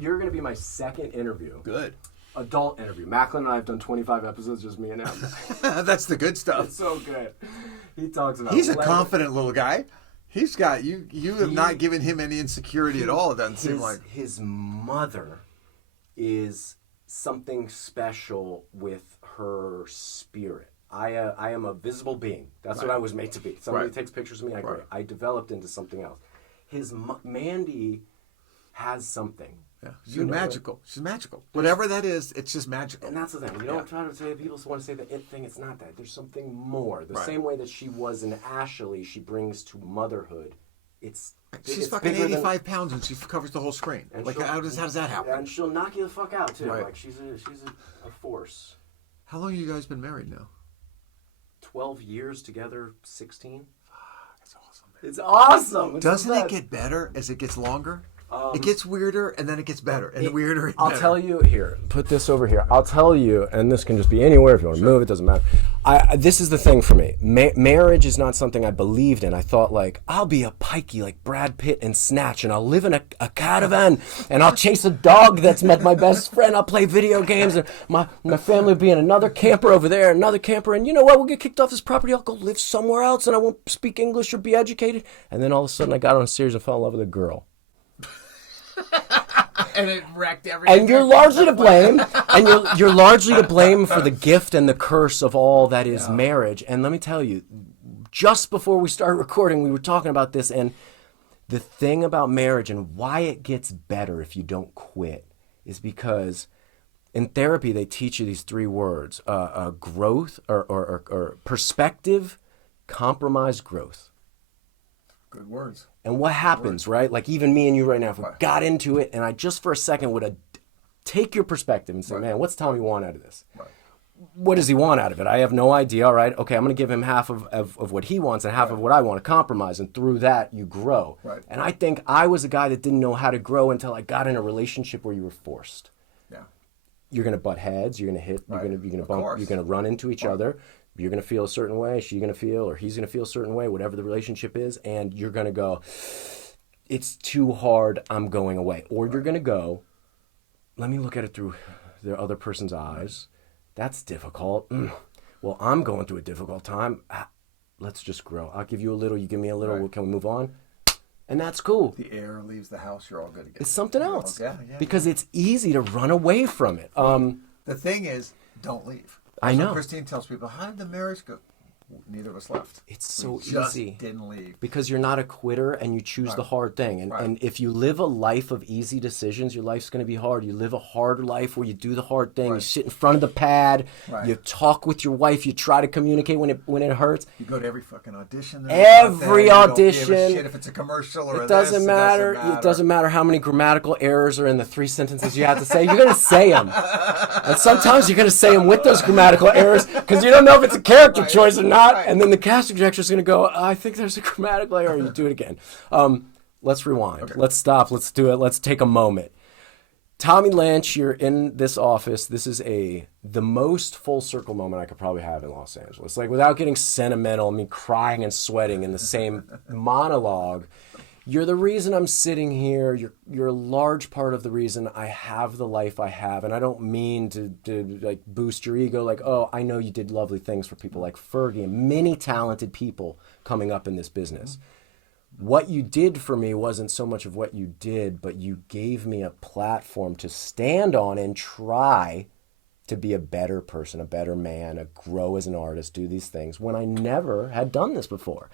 you're going to be my second interview. Good. Adult interview. Macklin and I have done 25 episodes, just me and him. That's the good stuff. It's so good. He talks about. He's a confident little guy. He's got you. You have not given him any insecurity at all. It doesn't seem like his mother is something special with her spirit. I am a visible being. That's what I was made to be. Somebody takes pictures of me. I developed into something else. Mandy has something. Yeah, she's magical. She's magical. Whatever that is, it's just magical. And that's the thing. You don't try to say, people want to say the it thing, it's not that. There's something more. The same way that she was in Ashley, she brings to motherhood. She's fucking 85 pounds and she covers the whole screen. Like, how does that happen? And she'll knock you the fuck out, too. Right. Like, she's a force. How long have you guys been married now? 12 years together, 16. That's awesome, man. It's awesome. Doesn't it get better as it gets longer? It gets weirder, and then it gets better, and weirder and better. I'll tell you, here, put this over here. I'll tell you, and this can just be anywhere if you want to move, it doesn't matter. This is the thing for me. Marriage is not something I believed in. I thought, like, I'll be a pikey like Brad Pitt in Snatch, and I'll live in a caravan, and I'll chase a dog that's met my best friend. I'll play video games, and my family will be in another camper over there, another camper, and you know what? We'll get kicked off this property. I'll go live somewhere else, and I won't speak English or be educated. And then all of a sudden, I got on a series and fell in love with a girl. And it wrecked everything. And you're largely to blame. And you're largely to blame for the gift and the curse of all that is marriage. And let me tell you, just before we started recording, we were talking about this. And the thing about marriage and why it gets better if you don't quit is because in therapy they teach you these three words: growth or perspective, compromise, growth. Good words. And what happens, right? Like even me and you right now, if we got into it and I just for a second would take your perspective and say, man, what's Tommy want out of this? Right. What does he want out of it? I have no idea. All right, okay, I'm going to give him half of what he wants and half of what I want to compromise. And through that, you grow. Right. And I think I was a guy that didn't know how to grow until I got in a relationship where you were forced. Yeah. You're going to butt heads. You're going to hit. You're going to bump. You're going to run into each other. You're going to feel a certain way. She's going to feel, or he's going to feel a certain way, whatever the relationship is. And you're going to go, it's too hard. I'm going away. Or you're going to go, let me look at it through the other person's eyes. That's difficult. Well, I'm going through a difficult time. Let's just grow. I'll give you a little. You give me a little. Right. Can we move on? And that's cool. The air leaves the house. You're all good again. It's something else. Because it's easy to run away from it. The thing is, don't leave. I know. Christine tells people, how did the marriage go? Neither of us left. It's so just easy. Didn't leave. Because you're not a quitter and you choose the hard thing. And if you live a life of easy decisions, your life's going to be hard. You live a hard life where you do the hard thing. You sit in front of the pad. You talk with your wife. You try to communicate when it hurts. You go to every fucking audition. Every audition. You don't give a shit if it's a commercial or it doesn't matter. It doesn't matter how many grammatical errors are in the 3 sentences you have to say. You're going to say them. And sometimes you're going to say them with those grammatical errors because you don't know if it's a character choice or not. And then the casting director is going to go, I think there's a grammatical error. You do it again. Let's rewind. Okay. Let's stop. Let's do it. Let's take a moment. Tommy Lynch, you're in this office. This is the most full circle moment I could probably have in Los Angeles. Like without getting sentimental, me crying and sweating in the same monologue. You're the reason I'm sitting here. You're a large part of the reason I have the life I have. And I don't mean to like boost your ego. Like, oh, I know you did lovely things for people like Fergie and many talented people coming up in this business. What you did for me wasn't so much of what you did, but you gave me a platform to stand on and try to be a better person, a better man, grow as an artist, do these things when I never had done this before.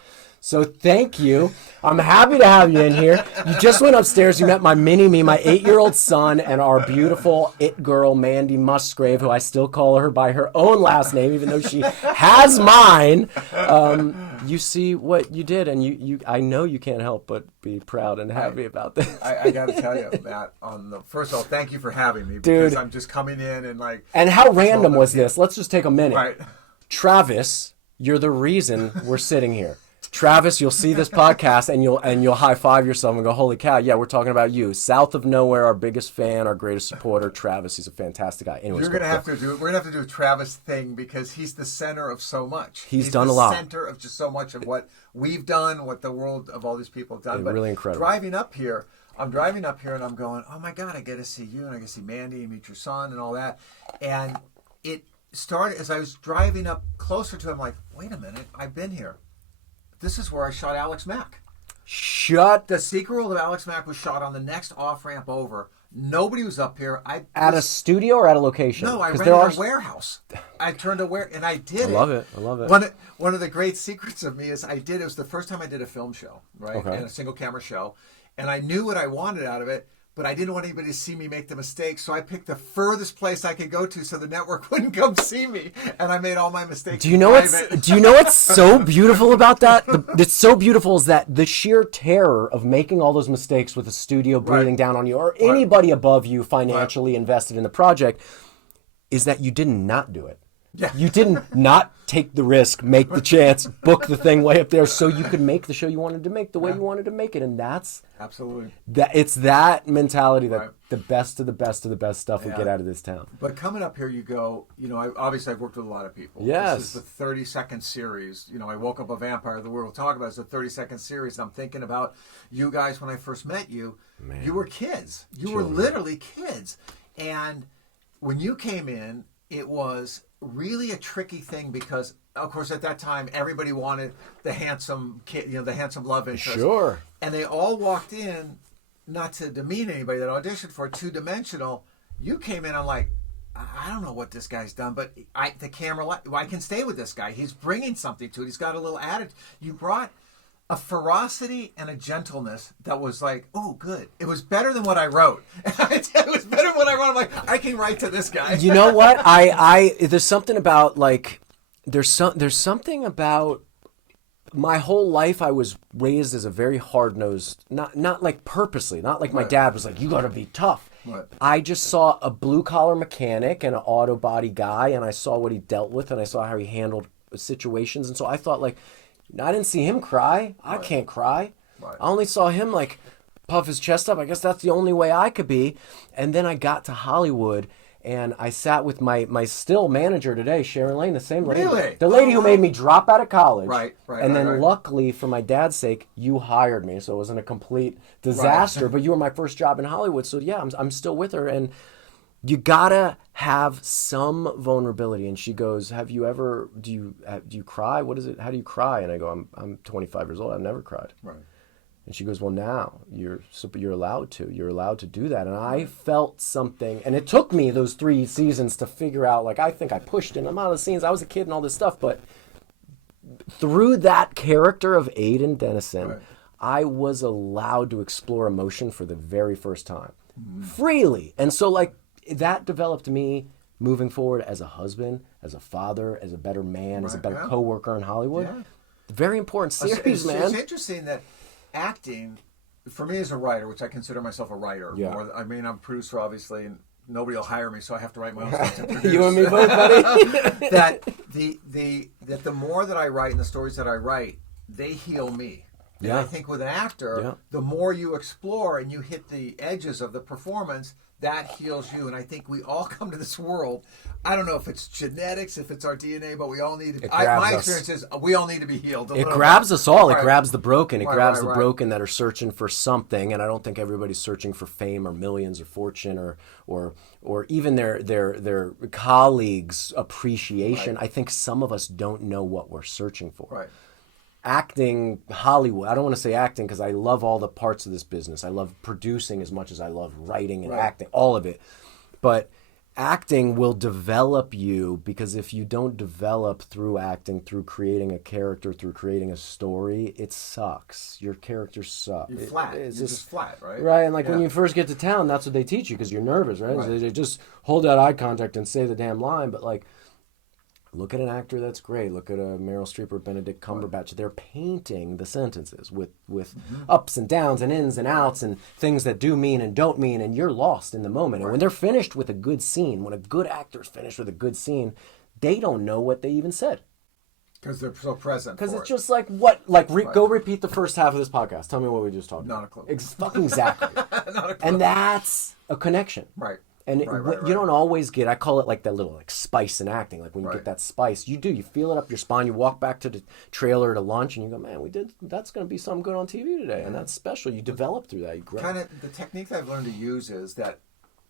So thank you. I'm happy to have you in here. You just went upstairs. You met my mini-me, my 8-year-old son, and our beautiful it girl, Mandy Musgrave, who I still call her by her own last name, even though she has mine. You see what you did, and you I know you can't help but be proud and happy about this. I got to tell you, Matt, first of all, thank you for having me. Because I'm just coming in and like... And how random was this? Let's just take a minute. Right. Travis, you're the reason we're sitting here. Travis, you'll see this podcast and you'll high five yourself and go, holy cow, yeah, we're talking about you. South of nowhere, our biggest fan, our greatest supporter, Travis. He's a fantastic guy. Anyways, we're gonna have to do a Travis thing because he's the center of so much. He's done a lot. He's the center of just so much of what we've done, what the world of all these people have done. But really incredible. Driving up here, I'm driving up here and I'm going, oh my God, I get to see you and I get to see Mandy and meet your son and all that. And it started as I was driving up closer to him, like, wait a minute, I've been here. This is where I shot Alex Mack. The sequel of Alex Mack was shot on the next off-ramp over. Nobody was up here. At a studio or at a location? No, I rented a warehouse. I turned and I did it. I love it. One of the great secrets of me is it was the first time I did a film show, right? Okay. And a single camera show. And I knew what I wanted out of it, but I didn't want anybody to see me make the mistake. So I picked the furthest place I could go to so the network wouldn't come see me. And I made all my mistakes. Do you know what's so beautiful about that? That's so beautiful is that the sheer terror of making all those mistakes with a studio breathing down on you or anybody above you financially invested in the project is that you did not do it. Yeah. You didn't not take the risk, make the chance, book the thing way up there so you could make the show you wanted to make the way you wanted to make it. And that's absolutely it's that mentality that the best of the best of the best stuff we get out of this town. But coming up here, you go, obviously I've worked with a lot of people. Yes. This is the 30-second series. I woke up a vampire, the world will talk about it. It's a 30-second series. And I'm thinking about you guys when I first met you. Man. You were kids. You were literally kids. And when you came in, it was really a tricky thing because, of course, at that time, everybody wanted the handsome kid, the handsome love interest. Sure. And they all walked in, not to demean anybody that auditioned for two-dimensional. You came in, I'm like, I don't know what this guy's done, but I can stay with this guy. He's bringing something to it. He's got a little attitude. You brought a ferocity and a gentleness that was like, oh, good. It was better than what I wrote. It was better than what I wrote. I'm like, I can write to this guy. You know what? There's something about there's something about my whole life. I was raised as a very hard-nosed, not like purposely, not like my dad was like, you got to be tough. Right. I just saw a blue-collar mechanic and an auto body guy, and I saw what he dealt with, and I saw how he handled situations, and so I thought I didn't see him cry. I can't cry. Right. I only saw him puff his chest up. I guess that's the only way I could be. And then I got to Hollywood and I sat with my still manager today, Sharon Lane, the same lady. Really? The lady who made me drop out of college. Right. And then luckily for my dad's sake, you hired me. So it wasn't a complete disaster, but you were my first job in Hollywood. So yeah, I'm still with her. And you gotta have some vulnerability. And she goes, do you cry? What is it? How do you cry? And I go, I'm 25 years old. I've never cried. Right. And she goes, well, now you're allowed to. You're allowed to do that. And I felt something. And it took me those 3 seasons to figure out, I think I pushed in a lot of the scenes. I was a kid and all this stuff. But through that character of Aiden Dennison, I was allowed to explore emotion for the very first time. Freely. And so, that developed me moving forward as a husband, as a father, as a better man, as a better coworker in Hollywood. Yeah. Very important series, man. It's interesting that acting, for me as a writer, which I consider myself a writer, I'm a producer, obviously, and nobody will hire me, so I have to write my own stuff to produce. You and me both, buddy. that the more that I write and the stories that I write, they heal me. And I think with an actor, the more you explore and you hit the edges of the performance, that heals you. And I think we all come to this world. I don't know if it's genetics, if it's our DNA, but we all need to. My experience is we all need to be healed. It grabs us all. It grabs the broken. It grabs the broken that are searching for something. And I don't think everybody's searching for fame or millions or fortune or even their colleagues' appreciation. I think some of us don't know what we're searching for. Right. Acting, Hollywood. I don't want to say acting because I love all the parts of this business. I love producing as much as I love writing and acting, all of it. But acting will develop you because if you don't develop through acting, through creating a character, through creating a story, it sucks. Your characters suck. You're flat. You're just flat, right? Right, and when you first get to town, that's what they teach you because you're nervous, right? So they just hold that eye contact and say the damn line, but look at an actor that's great. Look at a Meryl Streep or Benedict Cumberbatch. They're painting the sentences with ups and downs and ins and outs and things that do mean and don't mean, and you're lost in the moment. And when they're finished with a good scene, when a good actor's finished with a good scene, they don't know what they even said. Because they're so present. Because it's just go repeat the first half of this podcast. Tell me what we just talked about. Not a clue. Fucking exactly. Not a clue. And that's a connection. Right. And you don't always get, I call it like that little like spice in acting. Like when you get that spice, you feel it up your spine. You walk back to the trailer to lunch and you go, man, that's going to be something good on TV today. And that's special. You develop through that. You grow. Kind of the technique that I've learned to use is that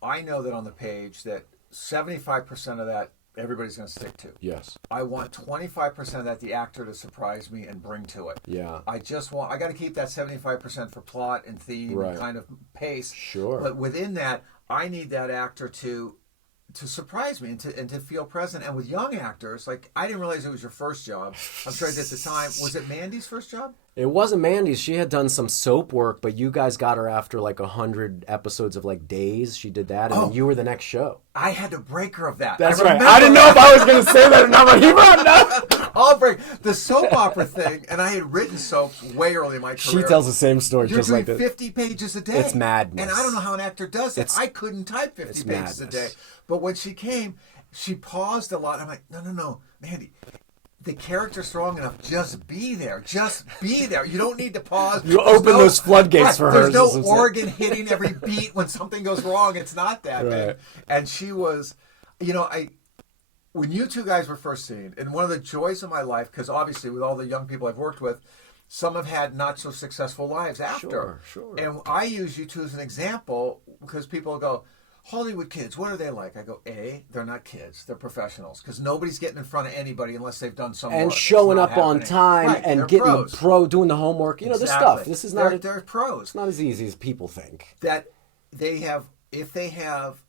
I know that on the page that 75% of that everybody's going to stick to. Yes. I want 25% of that the actor to surprise me and bring to it. Yeah. I got to keep that 75% for plot and theme and kind of pace. Sure. But within that, I need that actor to surprise me and to feel present. And with young actors, like I didn't realize it was your first job. I'm sure at the time, was it Mandy's first job? It wasn't Mandy's. She had done some soap work, but you guys got her after like 100 episodes of like Days. She did that, and then you were the next show. I had to break her of that. That's right. I didn't know if I was going to say that or not, but he brought it up. I'll break the soap opera thing, and I had written soaps way early in my career. She tells the same story just like this. You're doing 50 pages a day. It's madness. And I don't know how an actor does it. I couldn't type 50 pages a day. But when she came, she paused a lot. I'm like, no, Mandy. The character's strong enough. Just be there. Just be there. You don't need to pause. You open those floodgates for her. There's no organ hitting every beat when something goes wrong. It's not that, man. And she was, when you two guys were first seen, and one of the joys of my life, because obviously with all the young people I've worked with, some have had not so successful lives after. Sure. And I use you two as an example because people go, Hollywood kids, what are they like? I go, they're not kids. They're professionals because nobody's getting in front of anybody unless they've done some and work. showing up on time and getting pros. doing the homework. You know, this stuff. This is not. They're pros. It's not as easy as people think. That they have, if they have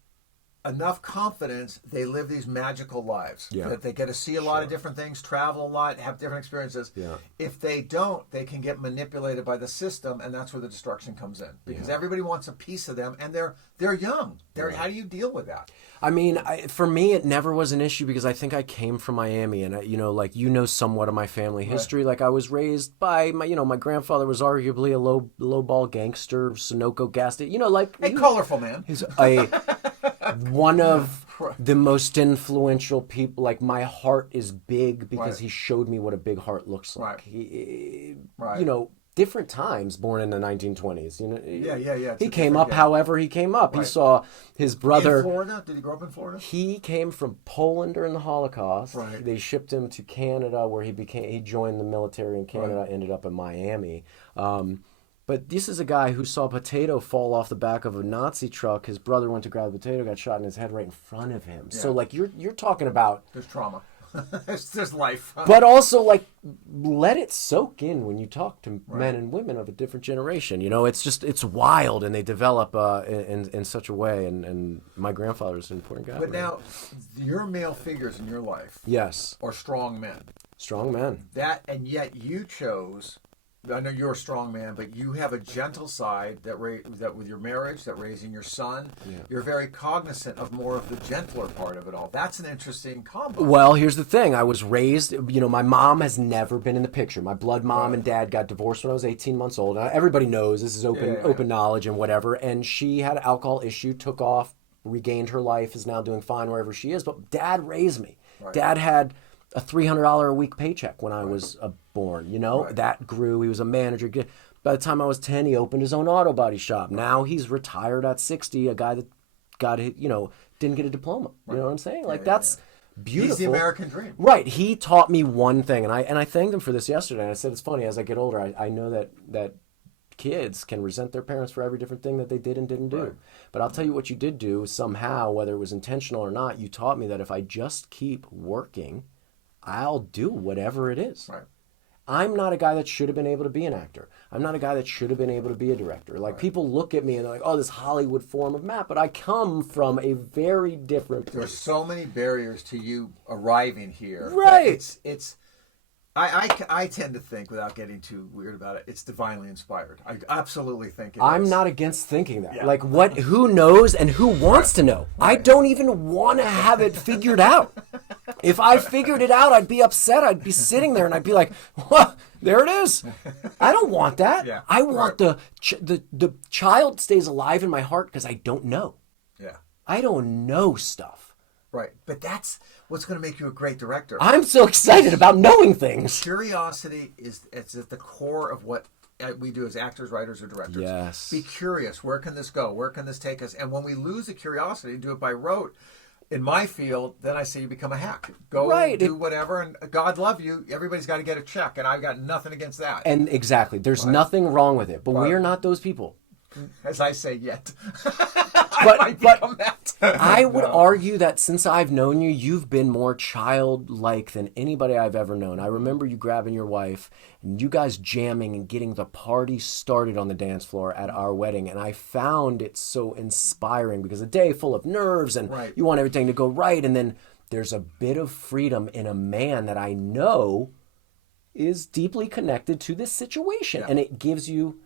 enough confidence, they live these magical lives. Yeah. That they get to see a lot of different things, travel a lot, have different experiences. Yeah. If they don't, they can get manipulated by the system, and that's where the destruction comes in. Because everybody wants a piece of them, and they're young. How do you deal with that? I mean, for me, it never was an issue because I think I came from Miami, and somewhat of my family history. Like I was raised by my grandfather was arguably a low ball gangster, Sunoco gas station. Colorful man. He's one of the most influential people. Like my heart is big because he showed me what a big heart looks like. Different times, born in the 1920s. Yeah. He came up however he came up. He saw his brother. In Florida? Did he grow up in Florida? He came from Poland during the Holocaust. Right. They shipped him to Canada where he joined the military in Canada, ended up in Miami. But this is a guy who saw a potato fall off the back of a Nazi truck. His brother went to grab the potato, got shot in his head right in front of him. Yeah. So like you're talking about there's trauma. There's life. But also like let it soak in when you talk to men and women of a different generation. It's wild and they develop in such a way and my grandfather's an important guy. But now your male figures in your life are strong men. Strong men. And yet you chose, I know you're a strong man, but you have a gentle side that with your marriage, that raising your son, you're very cognizant of more of the gentler part of it all. That's an interesting combo. Well, here's the thing. I was raised, my mom has never been in the picture. My blood mom and dad got divorced when I was 18 months old. Everybody knows this is open knowledge and whatever. And she had an alcohol issue, took off, regained her life, is now doing fine wherever she is. But dad raised me. Right. Dad had a $300 a week paycheck when I was born. That grew. He was a manager. By the time I was 10, he opened his own auto body shop. Now he's retired at 60. A guy that didn't get a diploma. You know what I'm saying? Like that's beautiful. He's the American dream. Right. He taught me one thing, and I thanked him for this yesterday. And I said it's funny as I get older, I know that kids can resent their parents for every different thing that they did and didn't do. Right. But I'll tell you what you did do somehow, whether it was intentional or not. You taught me that if I just keep working, I'll do whatever it is. Right. I'm not a guy that should have been able to be an actor. I'm not a guy that should have been able to be a director. Like people look at me and they're like, oh, this Hollywood form of Matt. But I come from a very different place. There's so many barriers to you arriving here. Right. I tend to think, without getting too weird about it, it's divinely inspired. I absolutely think it is. I'm not against thinking that. Yeah. Like who knows and who wants to know? Right. I don't even want to have it figured out. If I figured it out, I'd be upset. I'd be sitting there and I'd be like, well, there it is. I don't want that. Yeah. I want the child stays alive in my heart because I don't know. Yeah. I don't know stuff. Right. But that's what's going to make you a great director. I'm so excited about knowing things. Curiosity is at the core of what we do as actors, writers, or directors. Yes. Be curious. Where can this go? Where can this take us? And when we lose the curiosity, do it by rote. In my field, then I say you become a hack. Go do whatever, and God love you. Everybody's got to get a check, and I've got nothing against that. And exactly, there's nothing wrong with it, but we are not those people. As I say, yet. But I would argue that since I've known you, you've been more childlike than anybody I've ever known. I remember you grabbing your wife and you guys jamming and getting the party started on the dance floor at our wedding. And I found it so inspiring because a day full of nerves and you want everything to go right. And then there's a bit of freedom in a man that I know is deeply connected to this situation. And it gives you,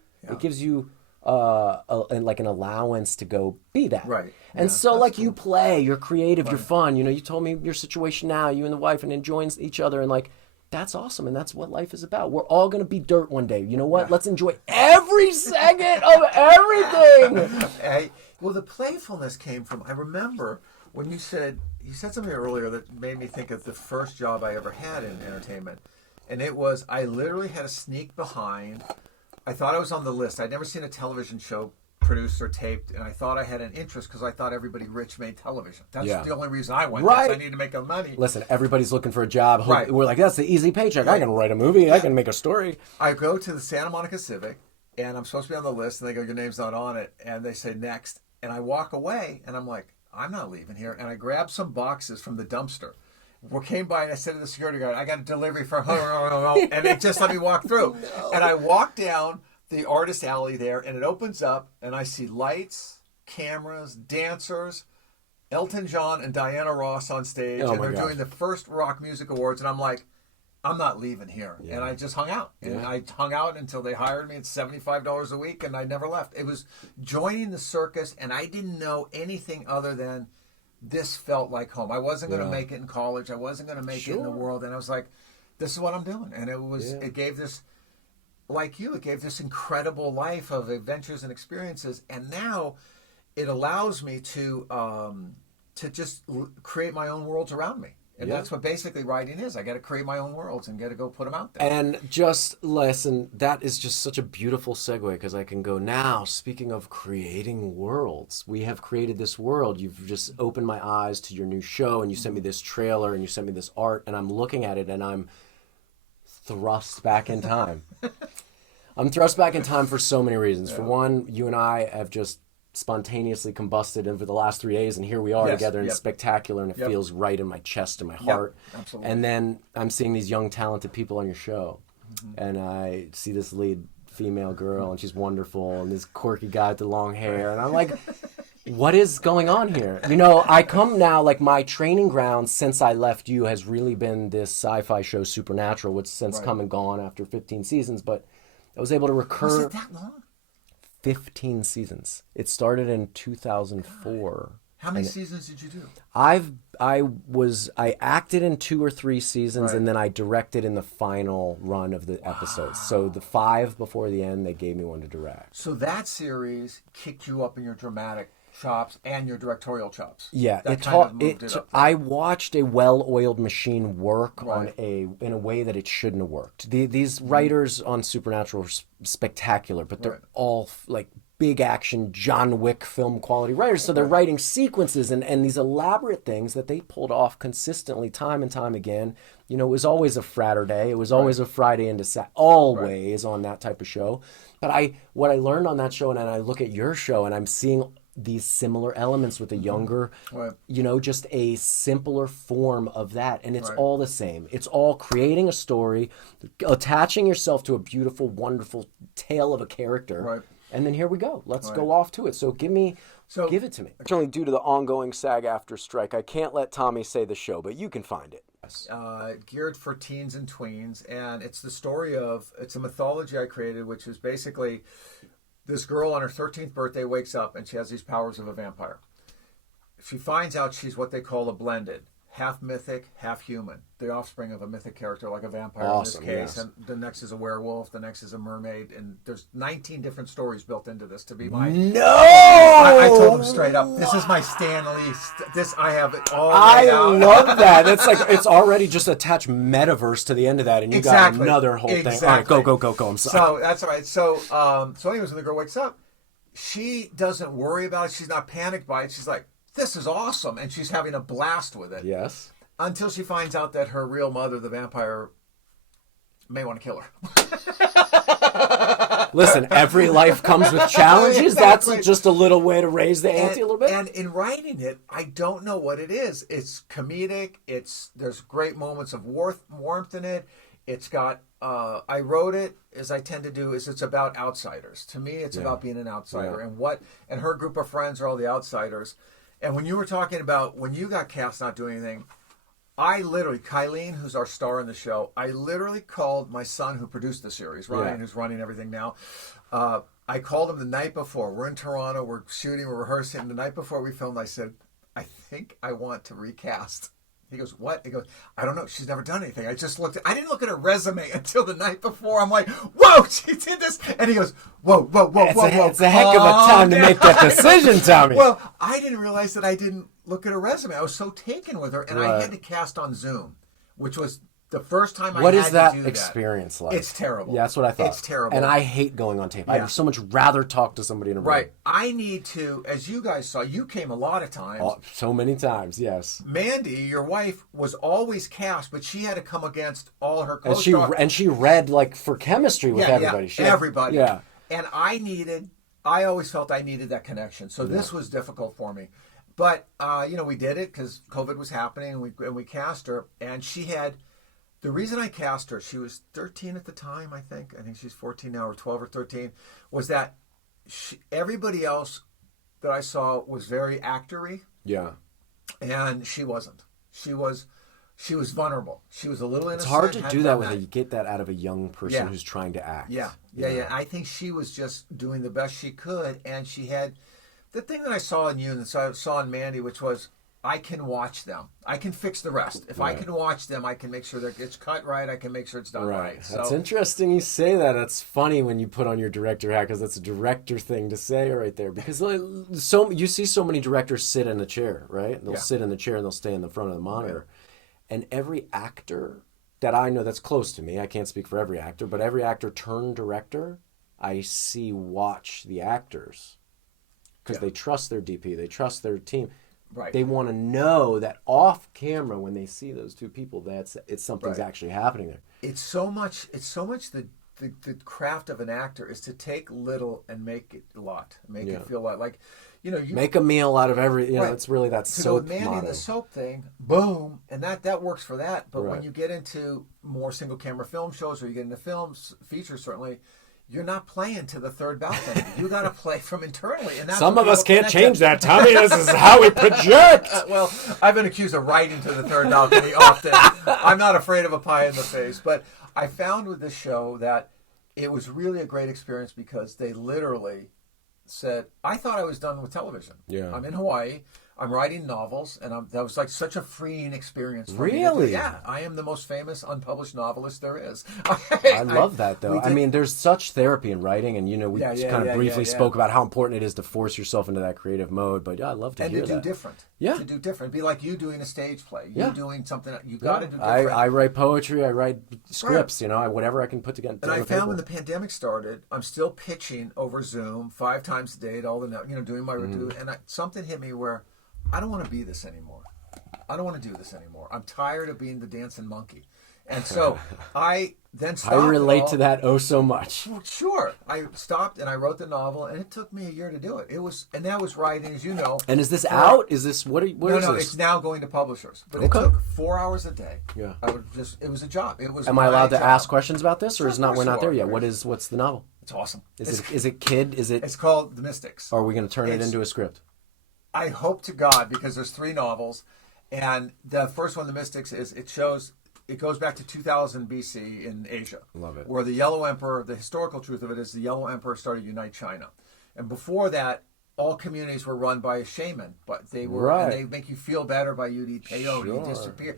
like an allowance to go be that. Right. And so like cool. You play, you're creative, you're fun. You know, you told me your situation now, you and the wife, and enjoying each other. And like, that's awesome. And that's what life is about. We're all going to be dirt one day. You know what? Let's enjoy every second of everything. Well, the playfulness came from, I remember when you said something earlier that made me think of the first job I ever had in entertainment. And it was, I literally had to sneak behind. I thought I was on the list. I'd never seen a television show produced or taped, and I thought I had an interest because I thought everybody rich made television. That's the only reason I went. Right. I need to make the money. Listen, everybody's looking for a job. Right. We're like, that's the easy paycheck. I can write a movie. I can make a story. I go to the Santa Monica Civic, and I'm supposed to be on the list, and they go, your name's not on it. And they say, next. And I walk away, and I'm like, I'm not leaving here. And I grab some boxes from the dumpster. We came by and I said to the security guard, I got a delivery for and they just let me walk through. No. And I walk down the artist alley there and it opens up and I see lights, cameras, dancers, Elton John and Diana Ross on stage. And they're doing the first Rock Music Awards. And I'm like, I'm not leaving here. Yeah. And I just hung out. And I hung out until they hired me at $75 a week and I never left. It was joining the circus and I didn't know anything other than this felt like home. I wasn't going to make it in college. I wasn't going to make it in the world. And I was like, this is what I'm doing. And it was, it gave this, like you, it gave this incredible life of adventures and experiences. And now it allows me to just create my own worlds around me. And that's what basically writing is. I got to create my own worlds and got to go put them out there. And just listen, that is just such a beautiful segue because I can go now, speaking of creating worlds, we have created this world. You've just opened my eyes to your new show and you sent me this trailer and you sent me this art and I'm looking at it and I'm thrust back in time. I'm thrust back in time for so many reasons. For one, you and I have just spontaneously combusted over the last 3 days and here we are together and it's spectacular and it feels right in my chest and my heart. Absolutely. And then I'm seeing these young talented people on your show and I see this lead female girl and she's wonderful and this quirky guy with the long hair and I'm like, what is going on here? You know, I come now, like my training ground since I left you has really been this sci-fi show Supernatural, which since come and gone after 15 seasons, but I was able to recur. Was it that long? 15 seasons. It started in 2004. How many seasons did you do? I acted in 2 or 3 seasons and then I directed in the final run of the episodes. So the 5 before the end, they gave me one to direct. So that series kicked you up in your dramatic chops and your directorial chops. Yeah, I watched a well-oiled machine work in a way that it shouldn't have worked. These writers on Supernatural are spectacular, but they're all like big action John Wick film quality writers. So they're writing sequences and these elaborate things that they pulled off consistently time and time again. You know, it was always a Saturday. It was always a Friday into Saturday, always on that type of show. But what I learned on that show, and then I look at your show and I'm seeing these similar elements with a younger, you know, just a simpler form of that. And it's all the same. It's all creating a story, attaching yourself to a beautiful, wonderful tale of a character. And then here we go. Let's go off to it. So give it to me. Actually, due to the ongoing SAG-AFTRA strike, I can't let Tommy say the show, but you can find it. Geared for teens and tweens. And it's the story of, it's a mythology I created, which is basically this girl on her 13th birthday wakes up and she has these powers of a vampire. She finds out she's what they call a blended, half mythic, half human. The offspring of a mythic character like a vampire Awesome, in this case. yes. And the next is a werewolf. The next is a mermaid. And there's 19 different stories built into this to be my... No! I told him straight up, this is my Stan Lee. This, I have it all laid out. love that. It's like, it's already just attached metaverse to the end of that, and you got another whole thing. All right, go. I'm sorry. So that's all right. So, anyways, when the girl wakes up, she doesn't worry about it. She's not panicked by it. She's like, this is awesome. And she's having a blast with it. Yes. Until she finds out that her real mother, the vampire, may want to kill her. Listen, every life comes with challenges. Exactly. That's just a little way to raise the ante a little bit. And in writing it, I don't know what it is. It's comedic. There's great moments of warmth in it. It's got, I wrote it, as I tend to do, it's about outsiders. To me, it's about being an outsider. And her group of friends are all the outsiders. And when you were talking about when you got cast not doing anything, I literally, Kylene, who's our star in the show, I literally called my son who produced the series, Ryan, who's running everything now. I called him the night before. We're in Toronto, we're shooting, we're rehearsing. And the night before we filmed, I said, I think I want to recast. He goes, what? He goes, I don't know. She's never done anything. I didn't look at her resume until the night before. I'm like, whoa, she did this. And he goes, whoa. It's a heck of a time to make that decision, Tommy. Well, I didn't realize that I didn't look at her resume. I was so taken with her. And I had to cast on Zoom, which was the first time I had to do that. What is that experience like? It's terrible. Yeah, that's what I thought. It's terrible. And I hate going on tape. I'd so much rather talk to somebody in a room. Right. I need to, as you guys saw, you came a lot of times. So many times, yes. Mandy, your wife, was always cast, but she had to come against all her co-stars. And she read, like, for chemistry with everybody. Yeah, everybody. Yeah. And I always felt I needed that connection. So this was difficult for me. But, we did it because COVID was happening, and we cast her. And she had... The reason I cast her, she was 13 at the time, I think. I think she's 14 now, or 12 or 13, was that everybody else that I saw was very actory. Yeah. And she wasn't. She was vulnerable. She was a little innocent. It's hard to do that when you get that out of a young person who's trying to act. Yeah. I think she was just doing the best she could, and she had the thing that I saw in you and I saw in Mandy, which was, I can watch them. I can fix the rest. If I can watch them, I can make sure that it's cut right. I can make sure it's done right. That's interesting you say that. That's funny when you put on your director hat, because that's a director thing to say right there. Because you see so many directors sit in a chair, right? They'll sit in the chair and they'll stay in the front of the monitor. And every actor that I know that's close to me, I can't speak for every actor, but every actor turned director, I see watch the actors. Because they trust their DP. They trust their team. Right. They want to know that off camera, when they see those two people, something's actually happening there. It's so much the craft of an actor is to take little and make it a lot. Make it feel like you make a meal out of every. It's really that soap man motto. in the soap thing, boom, and that works for that. But when Right. you get into more single camera film shows, or you get into films, features certainly, you're not playing to the third balcony. You got to play from internally, and that's some of us can't change that, Tommy. This is how we project. Well, I've been accused of writing to the third balcony often. I'm not afraid of a pie in the face, but I found with this show that it was really a great experience because they literally said, I thought I was done with television. Yeah. I'm in Hawaii. I'm writing novels, and that was like such a freeing experience for me. Really? Yeah, I am the most famous unpublished novelist there is. I love that, though. I mean, there's such therapy in writing, and we kind of briefly spoke about how important it is to force yourself into that creative mode. But I love to hear that. And to do different. Yeah. To do different. Be like you doing a stage play. You doing something. You got to do different. I write poetry. I write scripts. Whatever I can put together. And I found when the pandemic started, I'm still pitching over Zoom 5 times a day at all the doing my review, and something hit me where I don't want to be this anymore. I don't want to do this anymore. I'm tired of being the dancing monkey. And so I then stopped. I relate to that so much. Sure. I stopped and I wrote the novel, and it took me a year to do it. And that was writing, as you know. And is this out? Is this what is this? No, it's now going to publishers. But it took 4 hours a day. Yeah. It was a job. It was. Am I allowed to ask questions about this, or we're not there yet? What's the novel? It's awesome. Is it kid? It's called The Mystics. Or are we going to turn it into a script? I hope to God, because there's 3 novels, and the first one, The Mystics, it goes back to 2000 BC in Asia. Love it. Where the Yellow Emperor, the historical truth of it is the Yellow Emperor started to unite China. And before that, all communities were run by a shaman, but they were, Right. and they make you feel better by you'd eat peyote, Sure. disappear.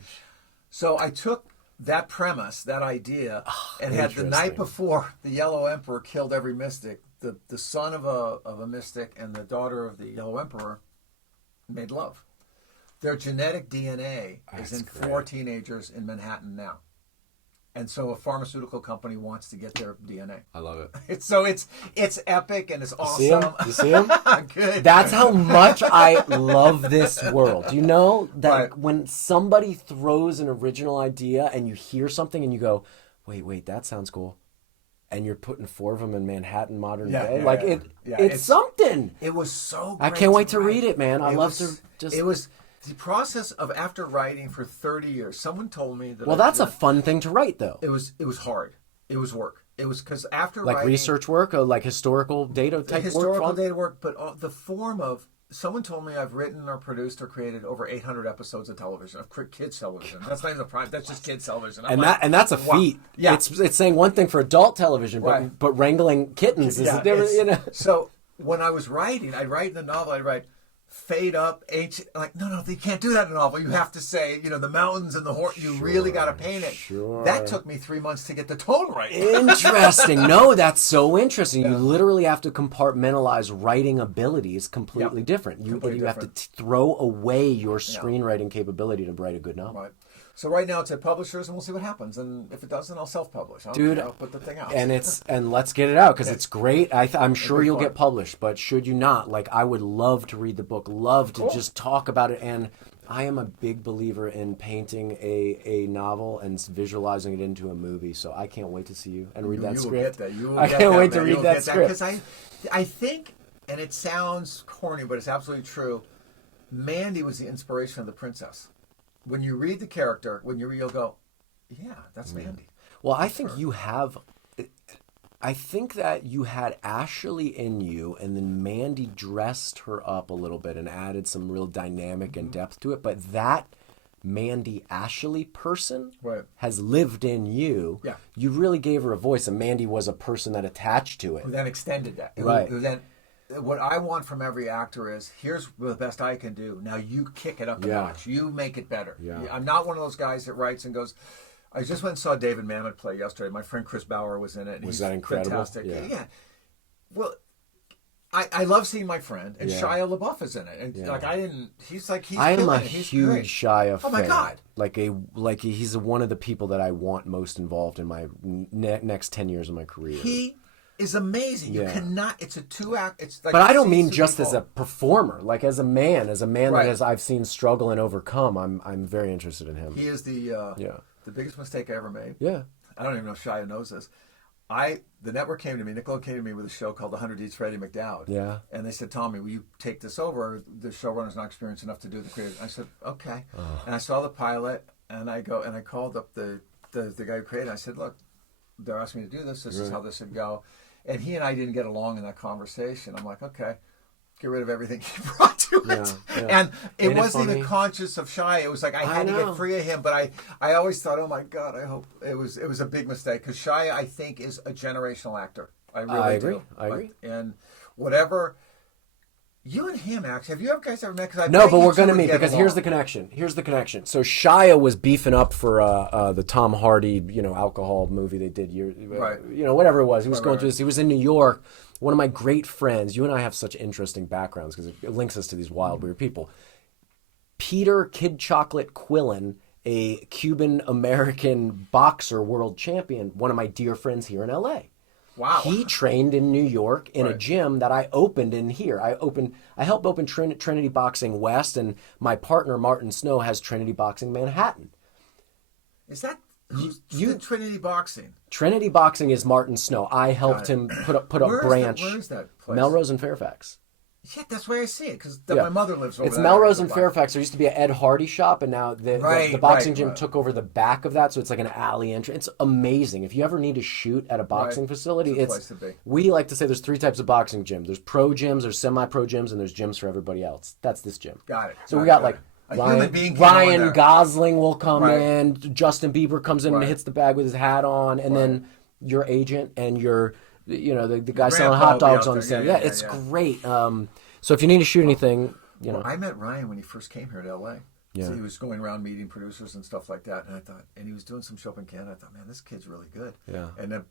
So I took that premise, that idea, and had the night Interesting. before the Yellow Emperor killed every mystic, the son of a mystic and the daughter of the Yellow Emperor made love. Their genetic DNA is That's in great. 4 teenagers in Manhattan now. And so a pharmaceutical company wants to get their DNA. I love it. It's epic and it's See awesome. him? You see him? Good. That's how much I love this world. Do you know that Right. when somebody throws an original idea and you hear something and you go, wait, that sounds cool. And you're putting 4 of them in Manhattan modern day. Yeah, like yeah. it, Yeah, it's something. It was so I great can't wait to write. read it, man. I It love was- to just. It was the process of after writing for 30 years. Someone told me that. Well, that's a fun thing to write, though. It was hard. It was work. It was because after Like writing, research work, or like historical data type historical work. data work, but the form of. Someone told me I've written or produced or created over 800 episodes of television, of kids television. That's not even the prime. That's just kids television. I'm And like, that's a wow. feat. Yeah. It's saying one thing for adult television, but Right. but wrangling kittens is Yeah, a different. it's- You know. So when I was writing, I'd write in the novel, I'd write fade up, like, no, you can't do that in a novel. You have to say, the mountains and the horse. You really got to paint it. Sure. That took me 3 months to get the tone right. Interesting. No, that's so interesting. You literally have to compartmentalize writing abilities completely different. You Completely have different. to throw away your screenwriting capability to write a good novel. Right. So right now it's at publishers, and we'll see what happens. And if it doesn't, I'll self-publish. Dude, I'll put the thing out. And let's get it out because it's great. I'm sure be you'll fun. get published, but should you not, like, I would love to read the book, love to just talk about it. And I am a big believer in painting a novel and visualizing it into a movie. So I can't wait to see you and read that you script. will get that. You will I get can't that, wait to man. read You'll that get script. because I think, and it sounds corny, but it's absolutely true. Mandy was the inspiration of the princess. When you read the character, you'll go, yeah, that's Mandy. Well, I think I think that you had Ashley in you, and then Mandy dressed her up a little bit and added some real dynamic and depth to it. But that Mandy Ashley person Right. has lived in you. Yeah. You really gave her a voice, and Mandy was a person that attached to it. Who then extended that. Right. Who then, what I want from every actor is, here's the best I can do. Now you kick it up a Yeah. notch. You make it better. Yeah. I'm not one of those guys that writes and goes, I just went and saw David Mamet play yesterday. My friend Chris Bauer was in it. And Was he's that incredible? Fantastic. Yeah. Well, I love seeing my friend, and Yeah. Shia LaBeouf is in it. And Yeah. like he's I am killing a it. He's huge great. Shia fan. Oh my God. He's one of the people that I want most involved in my next 10 years of my career. He is amazing. You Yeah. cannot. It's a 2-act. It's like But I don't seeing mean two just as people. a performer, like as a man Right. that I've seen struggle and overcome. I'm very interested in him. He is the Yeah. biggest mistake I ever made. Yeah. I don't even know if Shia knows this. The network came to me, Nickelodeon came to me with a show called The 100 Deeds Freddie McDowd. Yeah. And they said, Tommy, will you take this over? The showrunner's not experienced enough to do the creative. I said, okay. And I saw the pilot, and I called up the guy who created it. I said, look, they're asking me to do this. This is how this would go. And he and I didn't get along in that conversation. I'm like, okay. Get rid of everything he brought to it. Yeah. And it Ain't it wasn't even funny? conscious of Shia. It was like I had to know. get free of him. But I always thought, oh my God, I hope it was a big mistake. Because Shia, I think, is a generational actor. I really agree. do. I agree. And whatever, you and him, actually, have you guys ever met? Cause I No, bet but you we're two going to would meet get because here's the along. connection. So Shia was beefing up for the Tom Hardy, alcohol movie they did Right. whatever it was. He was going right. through this. He was in New York. One of my great friends. You and I have such interesting backgrounds because it links us to these wild, weird people. Peter Kid Chocolate Quillen, a Cuban American boxer world champion, one of my dear friends here in LA. Wow. He trained in New York in a Right. gym that I opened in here. I helped open Trinity Boxing West, and my partner Martin Snow has Trinity Boxing Manhattan. Is that you- Trinity Boxing? Trinity Boxing is Martin Snow. I helped Got it. him put a branch. Where is that place? Melrose and Fairfax. Yeah, that's where I see it because Yeah. my mother lives over It's there. Melrose and Fairfax. There used to be an Ed Hardy shop, and now the Right, boxing right, gym right. took over the back of that, so it's like an alley entry. It's amazing. If you ever need to shoot at a boxing Right. facility, It's a place to be. we like to say there's 3 types of boxing gyms. There's pro gyms, there's semi-pro gyms, and there's gyms for everybody else. That's this gym. Got it. So we got like A human being came on Ryan there. Gosling will come Right. in, Justin Bieber comes in Right. and hits the bag with his hat on, and then your agent and your the guy selling grandpa hot will be dogs out on the there. same. Yeah, Yeah, yeah, it's yeah. great. So if you need to shoot anything, you know. Well, I met Ryan when he first came here to LA. Yeah. So he was going around meeting producers and stuff like that, and I thought, and he was doing some show up in Canada. I thought, man, this kid's really good. Yeah. And then,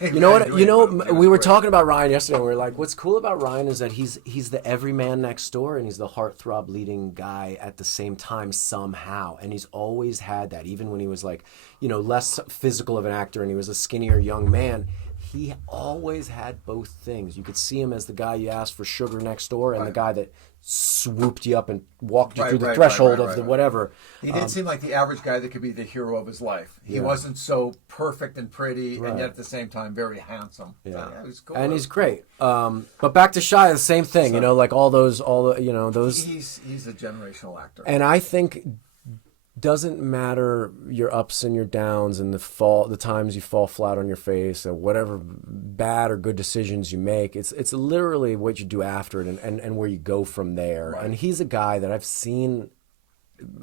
you know what? You know, we were talking about Ryan yesterday. And we were like, what's cool about Ryan is that he's the everyman next door, and he's the heartthrob leading guy at the same time somehow. And he's always had that, even when he was like, you know, less physical of an actor, and he was a skinnier young man. He always had both things. You could see him as the guy you asked for sugar next door, and the guy that swooped you up and walked you through the threshold of the whatever. He didn't seem like the average guy that could be the hero of his life. He wasn't so perfect and pretty, and yet at the same time very handsome. Yeah, so, yeah, he was cool. And he's great. But back to Shia, the same thing. So, you know, like all the you know those. He's a generational actor. And I think doesn't matter your ups and your downs and the times you fall flat on your face or whatever bad or good decisions you make. It's literally what you do after it and where you go from there. Right. And he's a guy that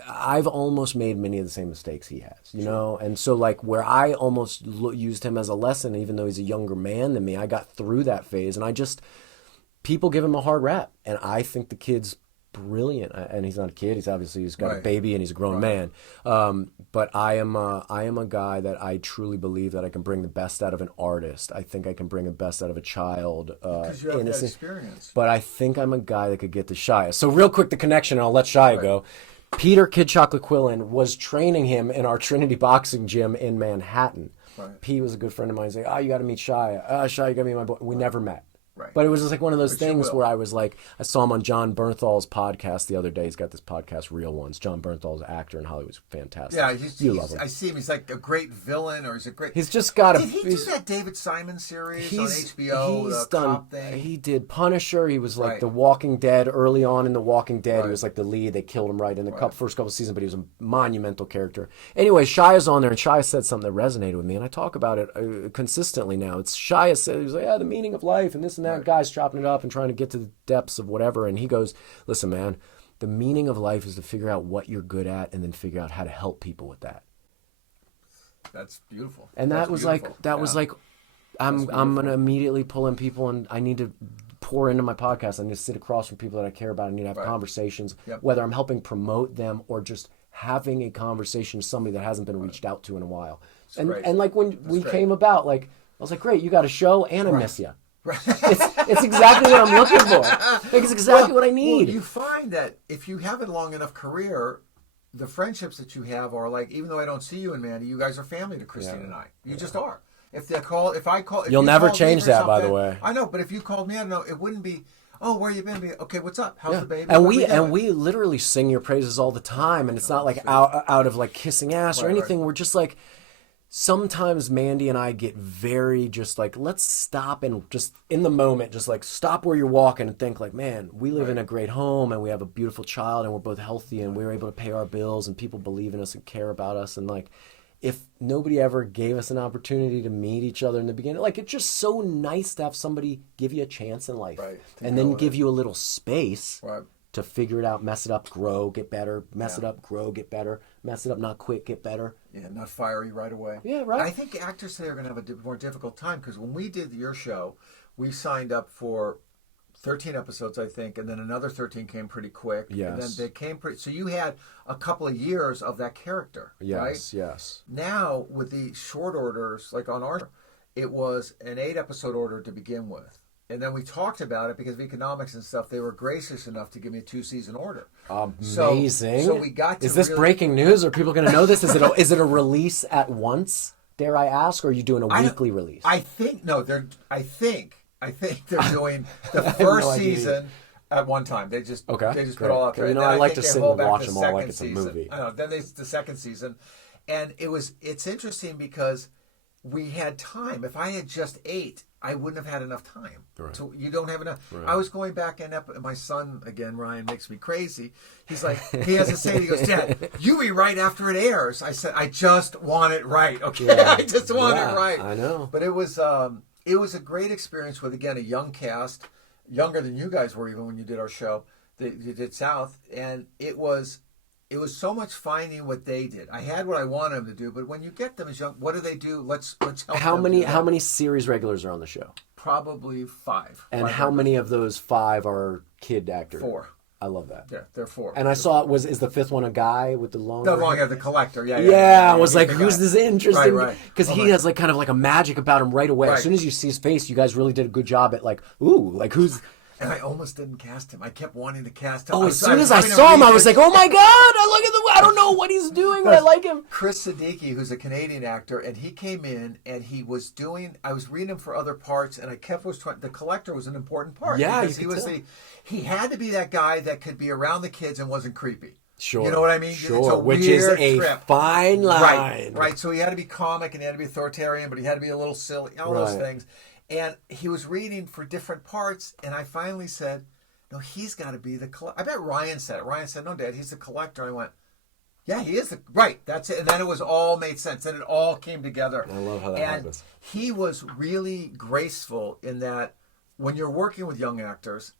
I've almost made many of the same mistakes he has, you know? And so like where I almost used him as a lesson, even though he's a younger man than me, I got through that phase, and people give him a hard rap, and I think the kid's brilliant. And he's not a kid. He's got a baby, and he's a grown man. But I am a guy that I truly believe that I can bring the best out of an artist. I think I can bring the best out of a child. Because you have that experience. But I think I'm a guy that could get to Shia. So real quick, the connection, and I'll let Shia go. Peter Kid Chocolate Quillen was training him in our Trinity boxing gym in Manhattan. Right. P was a good friend of mine. He's like, oh, you got to meet Shia. Shia, you got to meet my boy. We never met. Right. But it was just like one of those things where I was like, I saw him on John Bernthal's podcast the other day. He's got this podcast, Real Ones. John Bernthal's an actor in Hollywood. He's fantastic. Yeah, you love him. I see him. He's like a great villain, or he's a great. He's just got a. Did he do that David Simon series on HBO? He's done. He did Punisher. He was like The Walking Dead early on in The Walking Dead. He was like the lead. They killed him right in the first couple seasons, but he was a monumental character. Anyway, Shia's on there, and Shia said something that resonated with me, and I talk about it consistently now. It's Shia said, he was like, the meaning of life and this and that. Guy's chopping it up and trying to get to the depths of whatever, and he goes, listen man, the meaning of life is to figure out what you're good at and then figure out how to help people with that. That's beautiful. And that was like I'm gonna immediately pull in people, and I need to pour into my podcast. I need to sit across from people that I care about. I need to have conversations, whether I'm helping promote them or just having a conversation with somebody that hasn't been reached out to in a while. And like when we came about, like I was like, great, you got a show and I miss you. Right. It's exactly what I'm looking for. Like, it's exactly what I need. Well, you find that if you have a long enough career, the friendships that you have are like, even though I don't see you and Mandy, you guys are family to Christine and I. You just are. If I call, you'll never change that, by the way. I know, but if you called me, I don't know, it wouldn't be, oh, where you been? Okay, what's up? How's the baby? And we literally sing your praises all the time, and it's not like out of like kissing ass or anything. We're just like. Sometimes Mandy and I get very just like, let's stop and just in the moment, just like stop where you're walking and think like, man, we live in a great home and we have a beautiful child and we're both healthy and we're able to pay our bills and people believe in us and care about us. And like, if nobody ever gave us an opportunity to meet each other in the beginning, like it's just so nice to have somebody give you a chance in life and then give you a little space to figure it out, mess it up, grow, get better, mess it up, grow, get better, mess it up, not quit, get better. Yeah, not fire you right away. Yeah, right. I think actors today are going to have a more difficult time because when we did your show, we signed up for 13 episodes, I think, and then another 13 came pretty quick. Yes. And then they came pretty... So you had a couple of years of that character, right? Yes. Now, with the short orders, like on our... It was an 8-episode order to begin with. And then we talked about it because of economics and stuff. They were gracious enough to give me a 2-season order. Amazing. So we got to Is this breaking news? Are people going to know this? Is it a release at once, dare I ask, or are you doing a weekly release? I think they're doing the first season at one time. They just put it all out there. You know, I like to sit and watch them all like it's a movie. I know. Then the second season. And it's interesting because we had time. If I had just 8, I wouldn't have had enough time. Right. So you don't have enough. Right. I was going back and my son, again, Ryan, makes me crazy. He's like, he has a saying, he goes, Dad, you rewrite after it airs. I said, I just want it right. Okay. Yeah. I just want it right. I know. But it was a great experience with, again, a young cast, younger than you guys were even when you did our show. You did South. And it was so much finding what they did. I had what I wanted them to do, but when you get them as young, what do they do? Let's help How many series regulars are on the show? Probably 5. And 5 how actors. many of those 5 are kid actors? 4. I love that. Yeah, they're 4. And I saw is the 5th one a guy with the long No, hair? wrong, yeah, the collector. Yeah, I was like, the who's guy. this interesting? Right. Because Oh he my- has like kind of like a magic about him right away. Right. As soon as you see his face, you guys really did a good job at like, ooh, like who's... And I almost didn't cast him. I kept wanting to cast him. Oh, as soon as I saw him, I was like, oh my God, I don't know what he's doing, but I like him. Chris Siddiqui, who's a Canadian actor, and he came in and he was doing, I was reading him for other parts, and I kept was trying, the collector was an important part. Yeah, because you could tell. he had to be that guy that could be around the kids and wasn't creepy. Sure. You know what I mean? Sure, It's a which is weird a trip. fine line. Right. So he had to be comic and he had to be authoritarian, but he had to be a little silly, all those Right. things. And he was reading for different parts, and I finally said, no, he's got to be the collector. I bet Ryan said it. Ryan said, no, Dad, he's the collector. And I went, yeah, he is. Right, that's it. And then it was all made sense. And it all came together. I love how that and happens. he was really graceful in that when you're working with young actors,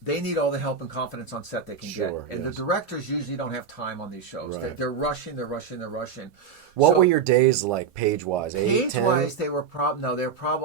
they need all the help and confidence on set they can Sure, get. And yes. the directors usually don't have time on these shows. Right. They're rushing. What So- were your days like page-wise? 8, 10? Page-wise, they were probably.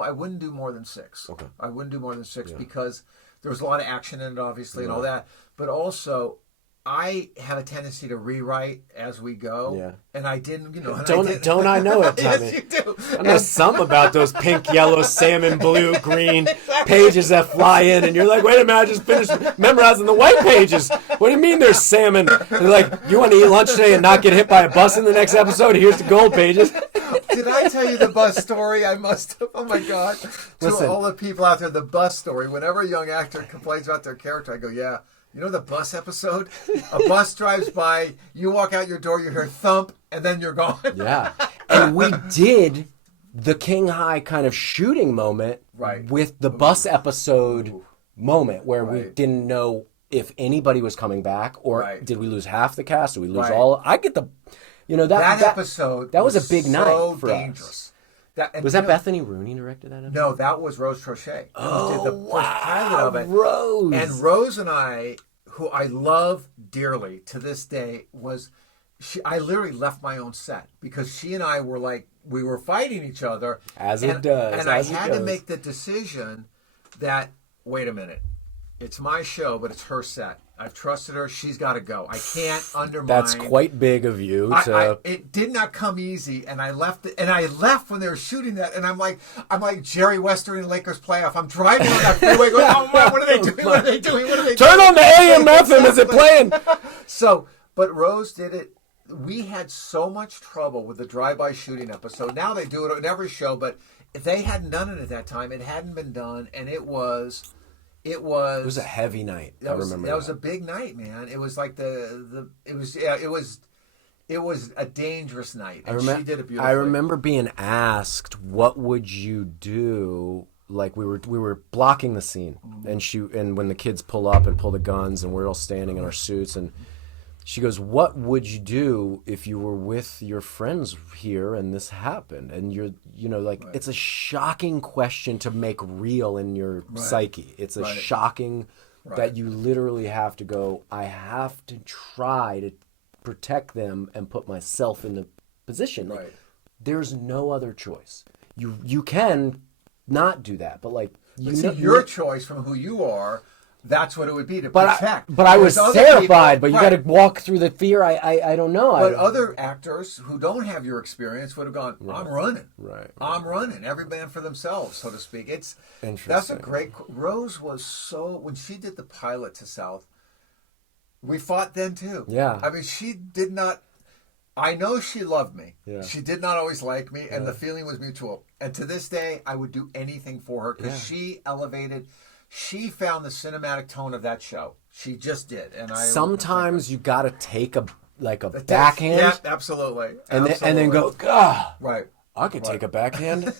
I wouldn't do more than 6. Okay. I wouldn't do more than 6 Yeah. because there was a lot of action in it, obviously, and all that. But also, I have a tendency to rewrite as we go. Yeah. And I didn't, and Don't I know it, Tommy? Yes, you do. I know something about those pink, yellow, salmon, blue, green pages that fly in, and you're like, wait a minute, I just finished memorizing the white pages. What do you mean there's salmon? And they're like, you want to eat lunch today and not get hit by a bus in the next episode? Here's the gold pages. Did I tell you the bus story? I must have. Oh my God. Listen. To all the people out there, the bus story. Whenever a young actor complains about their character, I go, yeah. You know the bus episode? A bus drives by, you walk out your door, you hear thump, and then you're gone. Yeah. And we did the King High kind of shooting moment Right. with the bus episode moment where we Right. didn't know if anybody was coming back or Right. did we lose half the cast? Did we lose Right. all? I get the, That episode that was a big so night for dangerous. us. And Was you that know- Bethany Rooney directed that episode? No, that was Rose Trochet. Rose did the first pilot of it. Rose. And Rose and I, who I love dearly to this day, I literally left my own set because she and I were like, we were fighting each other. As it does, And as it I had to goes. make the decision that, wait a minute, it's my show, but it's her set. I've trusted her. She's got to go. I can't undermine. That's quite big of you. It did not come easy, and I left it. And I left when they were shooting that, and I'm like Jerry Wester in Lakers playoff. I'm driving on that freeway, going, "Oh man, what are they doing? What are they doing? What are they Turn doing?" on the AM FM. Is it playing? So, but Rose did it. We had so much trouble with the drive-by shooting episode. Now they do it in every show, but if they hadn't done it at that time, it hadn't been done, and it was. It was a heavy night. I remember That was a big night, man. It was like it was a dangerous night. And she did it beautifully. I remember being asked, "What would you do?" Like we were blocking the scene, and when the kids pull up and pull the guns, and we're all standing in our suits, and she goes, "What would you do if you were with your friends here and this happened?" And it's a shocking question to make real in your psyche. It's a shocking that you literally have to go, I have to try to protect them and put myself in the position. Like, there's no other choice. You can not do that, but like your choice from who you are. That's what it would be to but protect. I was terrified. But you got to right. walk through the fear. I don't know. But other actors who don't have your experience would have gone, I'm running. Right. I'm running. Every man for themselves, so to speak. Interesting. That's a great. Rose was so when she did the pilot to South. We fought then too. Yeah. I mean, she did not. I know she loved me. Yeah. She did not always like me, and the feeling was mutual. And to this day, I would do anything for her because she elevated. She found the cinematic tone of that show. She just did, and sometimes you got to take a backhand. Yeah, absolutely. And then go, God, right. I could take a backhand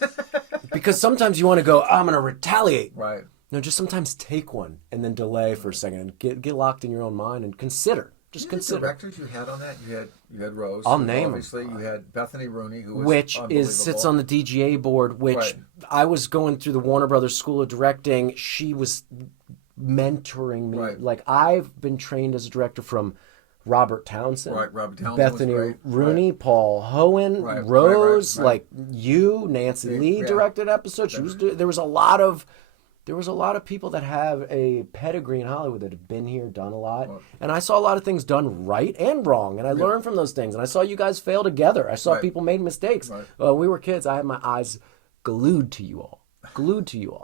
because sometimes you want to go, I'm going to retaliate. Right. No, just sometimes take one and then delay for a second and get locked in your own mind and consider. Just consider. The directors you had on that, you had Rose. I'll name obviously. You had Bethany Rooney, who was which unbelievable. sits on the DGA board. Which I was going through the Warner Brothers School of Directing. She was mentoring me. Right. Like I've been trained as a director from Robert Townsend, Right, Robert Townsend Bethany was great. Rooney, Right. Paul Hohen, Right, Rose, right. like you, Nancy Lee Yeah. directed episodes. There was a lot of people that have a pedigree in Hollywood that have been here, done a lot, and I saw a lot of things done right and wrong, and I learned from those things. And I saw you guys fail together. I saw people made mistakes. Right. When we were kids, I had my eyes glued to you all.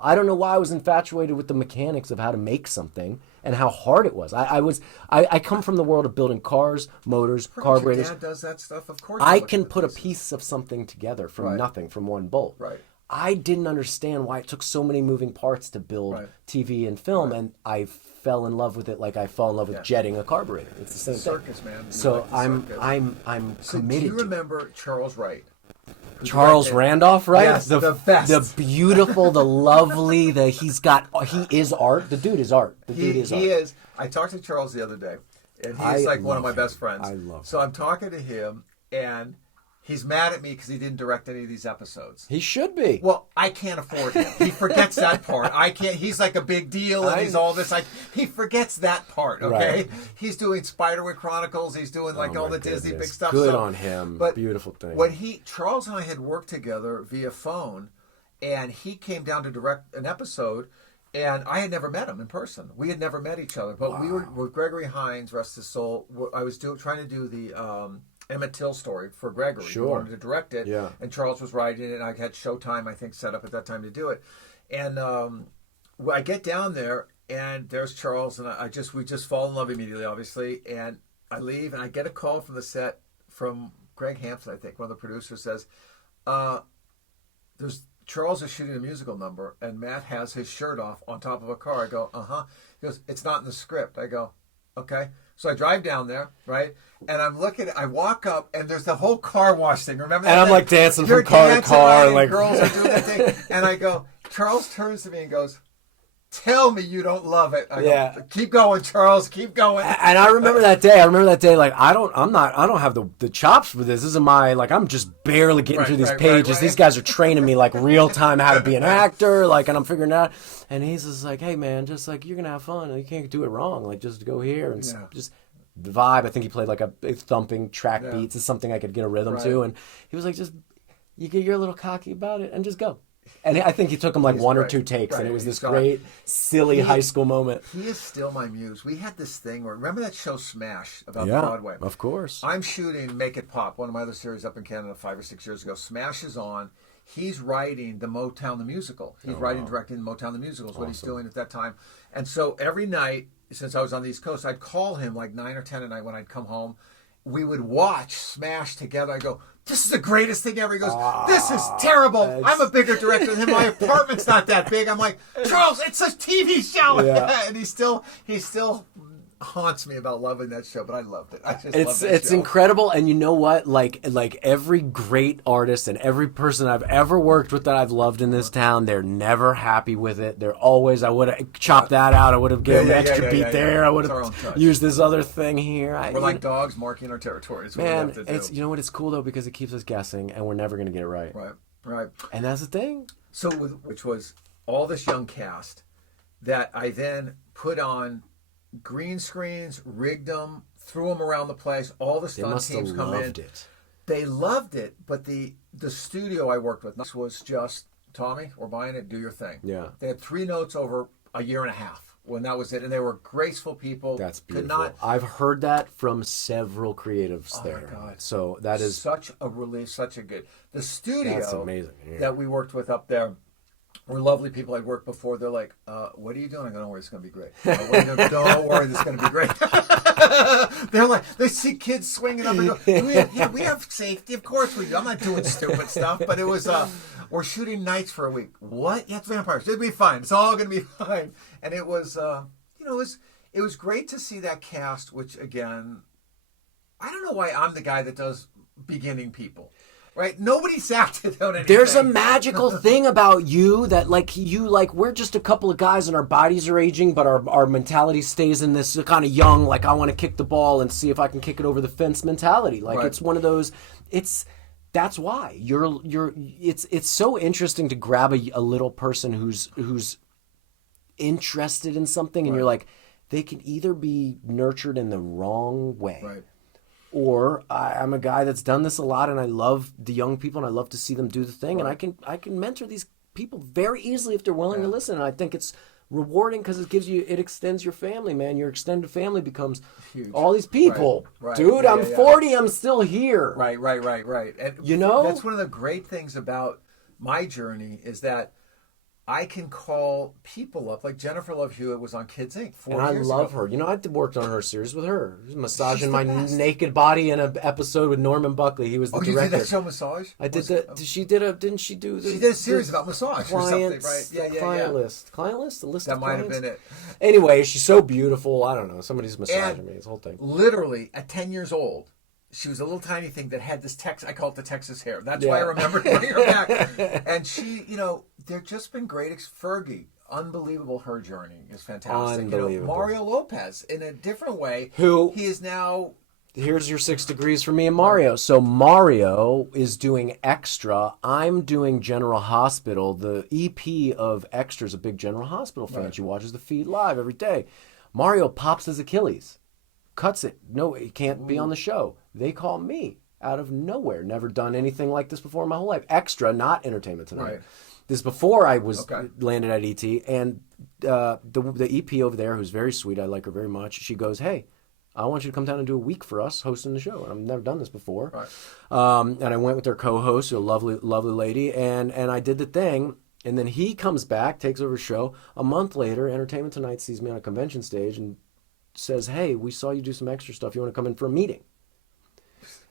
I don't know why I was infatuated with the mechanics of how to make something and how hard it was. I come from the world of building cars, motors, carburetors. Your dad does that stuff, of course. I can put a piece of something together from nothing, from one bolt. Right. I didn't understand why it took so many moving parts to build TV and film, and I fell in love with it like I fell in love with jetting a carburetor. It's the same circus, thing. man. So I'm So committed. do you remember Charles Wright? Charles Randolph, right? Yes, the best. The beautiful, the lovely, he is art. The dude is art. He is. I talked to Charles the other day, and he's like one of my best friends. I love him. So I'm talking to him, and he's mad at me because he didn't direct any of these episodes. He should be. Well, I can't afford him. He forgets that part. I can't. He's like a big deal, and he's all this. He forgets that part. Okay, Right. He's doing Spiderwick Chronicles. He's doing like all the Disney big stuff. Good on him. But beautiful thing. When Charles and I had worked together via phone, and he came down to direct an episode, and I had never met him in person. We had never met each other, but we were with Gregory Hines, rest his soul. I was trying to do the Emmett Till story for Gregory. Sure. He wanted to direct it, Yeah. and Charles was writing it, and I had Showtime, I think, set up at that time to do it. And I get down there, and there's Charles, and we just fall in love immediately, obviously. And I leave, and I get a call from the set from Greg Hampson, I think, one of the producers says, Charles is shooting a musical number, and Matt has his shirt off on top of a car. I go, uh-huh. He goes, it's not in the script. I go, okay. So I drive down there, right? And I walk up, and there's the whole car wash thing. Remember that? And I'm thing? like dancing You're from car to dancing, car. and Like girls are doing that thing. And I go, Charles turns to me and goes, tell me you don't love it. I go, keep going, Charles, keep going. And I remember that day. Like I don't have the chops for this. This is I'm just barely getting through these pages. Right. These guys are training me like real time how to be an actor. Like, and I'm figuring it out. And he's just like, hey man, just like you're gonna have fun. You can't do it wrong. Like just go here and just the vibe. I think he played like a thumping track beats is something I could get a rhythm to. And he was like, just you're a little cocky about it and just go. And I think he took him like one or two takes, and it was this great, silly high school moment. He is still my muse. We had this thing where, remember that show Smash about Broadway? Of course. I'm shooting Make It Pop, one of my other series up in Canada 5 or 6 years ago. Smash is on. He's writing the Motown the Musical. He's directing the Motown the Musical is what he's doing at that time. And so every night, since I was on the East Coast, I'd call him like 9 or 10 at night when I'd come home. We would watch Smash together. I go, this is the greatest thing ever. He goes, this is terrible. I'm a bigger director than him. My apartment's not that big. I'm like, Charles, it's a TV show. Yeah. And he still haunts me about loving that show, but I loved it. It's incredible. And you know what? Like every great artist and every person I've ever worked with that I've loved in this town, they're never happy with it. They're always, I would have chopped that out. I would have given an extra beat there. I would have used this other thing here. We're like dogs marking our territory. It's what we have to do. You know what? It's cool though because it keeps us guessing, and we're never going to get it right. Right. And that's the thing. So, which was all this young cast that I then put on green screens, rigged them, threw them around the place. All the stunt teams come in. They loved it, but the studio I worked with was just, Tommy, we're buying it, do your thing. Yeah. They had 3 notes over a year and a half when that was it, and they were graceful people. That's beautiful. I've heard that from several creatives there. My God. So that is such a relief, such a good. The studio that's amazing. that we worked with up there were lovely people I'd worked before. They're like, what are you doing? I go, don't worry, it's going to be great. Don't worry, this is going to be great. They're like, they see kids swinging up and go, we have safety. Of course we do. I'm not doing stupid stuff. But it was, we're shooting nights for a week. What? Yeah, it's vampires. It'll be fine. It's all going to be fine. And it was, it was great to see that cast, which again, I don't know why I'm the guy that does beginning people. Right? Nobody's acted out anything. There's a magical thing about you that we're just a couple of guys and our bodies are aging, but our mentality stays in this kind of young, like I want to kick the ball and see if I can kick it over the fence mentality. Like It's one of those, that's why it's so interesting to grab a little person who's interested in something and you're like, they can either be nurtured in the wrong way. Right. Or I'm a guy that's done this a lot, and I love the young people, and I love to see them do the thing, Right. and I can mentor these people very easily if they're willing to listen. And I think it's rewarding because it extends your family, man. Your extended family becomes Huge. all these people. Right. Dude, Yeah, I'm yeah. 40, I'm still here. Right. And You know? that's one of the great things about my journey is that I can call people up, like Jennifer Love Hewitt was on Kids Inc. 4 And I years love ago. her. You know, I worked on her series with her. Massaging She's my the best. naked body in an episode with Norman Buckley. He was the Oh, you director. did that show Massage? I did Was that. it- Didn't she do the, She did a series about massage or something, clients, right? Yeah. Client list. Client list? The list That of might have clients? been it. Anyway, she's so beautiful. I don't know. Somebody's massaging And me. This whole thing. literally, at 10 years old, she was a little tiny thing that had this I call it the Texas hair. That's why I Yeah. remember bringing her back. And she, they've just been great. Fergie, unbelievable. Her journey is fantastic. Unbelievable. Mario Lopez, in a different way, Who- he is now. Here's your 6 degrees for me and Mario. So Mario is doing Extra. I'm doing General Hospital. The EP of Extra is a big General Hospital fan. Right. She watches the feed live every day. Mario pops his Achilles. Cuts it. No, he can't be on the show. They call me out of nowhere. Never done anything like this before in my whole life. Extra, not Entertainment Tonight. Right. This is before I was Okay. landed at ET. And the EP over there, who's very sweet, I like her very much, she goes, hey, I want you to come down and do a week for us hosting the show. And I've never done this before. Right. And I went with their co-host, a lovely, lovely lady, and I did the thing. And then he comes back, takes over the show. A month later, Entertainment Tonight sees me on a convention stage and says, hey, we saw you do some extra stuff. You want to come in for a meeting?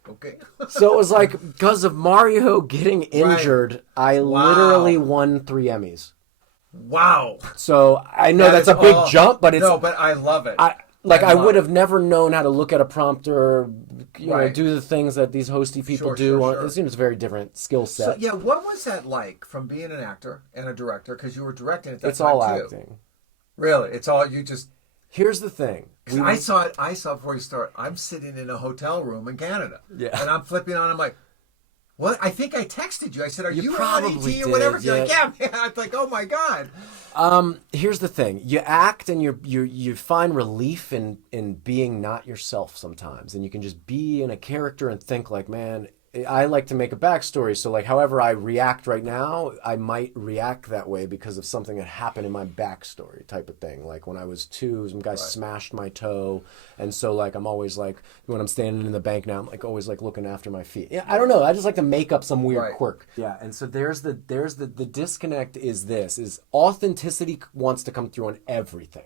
Okay. So it was like, because of Mario getting injured, I literally won 3 Emmys. Wow. So I know that's is a big all- jump, but it's... No, but I love it. I love would it. have never known how to look at a prompter, Right. do the things that these hosty people Sure, do. sure. It seems a very different skill set. So, yeah, what was that like from being an actor and a director? Because you were directing at that It's time, all too. acting. Really? It's all you just... Here's the thing. I saw it before you start. I'm sitting in a hotel room in Canada. Yeah. And I'm flipping on. I'm like, what? I think I texted you. I said, are You you on probably ET or did, whatever? You're yeah. like, yeah, man. I'm like, oh my God. Here's the thing. You act and you find relief in being not yourself sometimes. And you can just be in a character and think like, man, I like to make a backstory. So like, however I react right now, I might react that way because of something that happened in my backstory type of thing. Like when I was 2, some guy smashed my toe. And so like, I'm always like, when I'm standing in the bank now, I'm like always like looking after my feet. Yeah, I don't know. I just like to make up some weird quirk. Yeah. And so there's the disconnect is authenticity wants to come through on everything.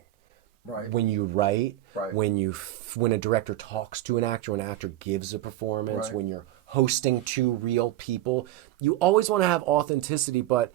Right. When you write, Right. when a director talks to an actor, when an actor gives a performance, Right. when you're hosting 2 real people, you always want to have authenticity. But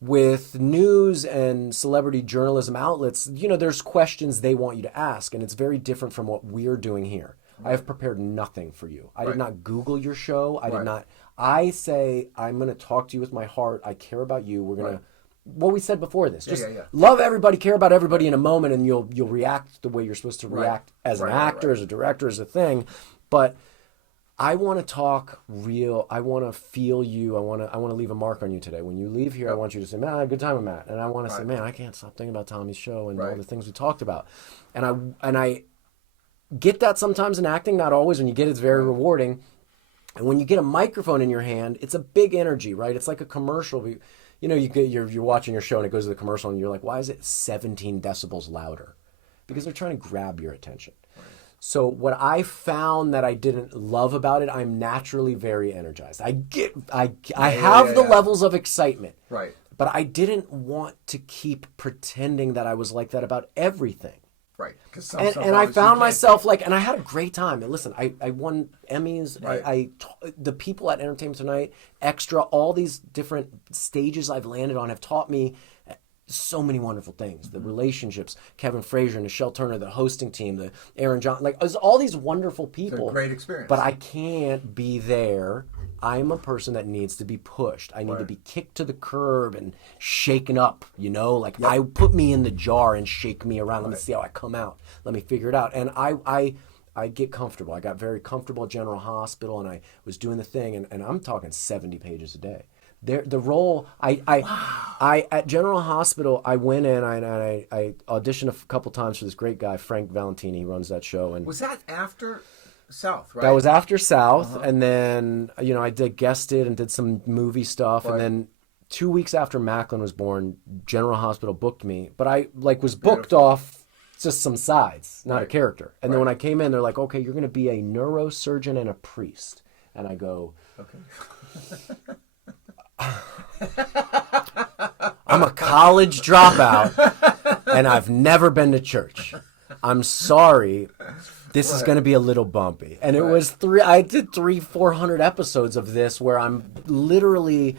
with news and celebrity journalism outlets, there's questions they want you to ask, and it's very different from what we're doing here. I have prepared nothing for you. I did not Google your show. I did not. I say, I'm going to talk to you with my heart. I care about you. We're going to, what we said before this, just love everybody, care about everybody in a moment, and you'll react the way you're supposed to react as an actor, as a director, as a thing. But I want to talk real. I want to feel you. I want to leave a mark on you today. When you leave here, I want you to say, man, I had a good time with Matt. And I want to say, man, I can't stop thinking about Tommy's show and all the things we talked about. And I get that sometimes in acting, not always. When you get it, it's very rewarding. And when you get a microphone in your hand, it's a big energy, right? It's like a commercial. You're watching your show and it goes to the commercial and you're like, why is it 17 decibels louder? Because they're trying to grab your attention. So what I found that I didn't love about it, I'm naturally very energized. I have the levels of excitement. Right. But I didn't want to keep pretending that I was like that about everything. Right. And I found myself like, and I had a great time. And listen, I won Emmys. Right. The people at Entertainment Tonight, Extra, all these different stages I've landed on have taught me so many wonderful things. The relationships, Kevin Frazier, Nichelle Turner, the hosting team, the Aaron John, like there's all these wonderful people. It's a great experience. But I can't be there. I'm a person that needs to be pushed. I need to be kicked to the curb and shaken up, I put me in the jar and shake me around. Let me see how I come out. Let me figure it out. And I get comfortable. I got very comfortable at General Hospital and I was doing the thing and I'm talking 70 pages a day. The role I at General Hospital, I went in and I auditioned a couple times for this great guy Frank Valentini. He runs that show. And was that after South, right? that was after South, and then I guested and did some movie stuff, and then 2 weeks after Macklin was born, General Hospital booked me, but I was booked off just some sides, not a character. And then when I came in, they're like, okay, you're going to be a neurosurgeon and a priest, and I go, okay. I'm a college dropout, and I've never been to church. I'm sorry. This is going to be a little bumpy. And it was I did 400 episodes of this where I'm literally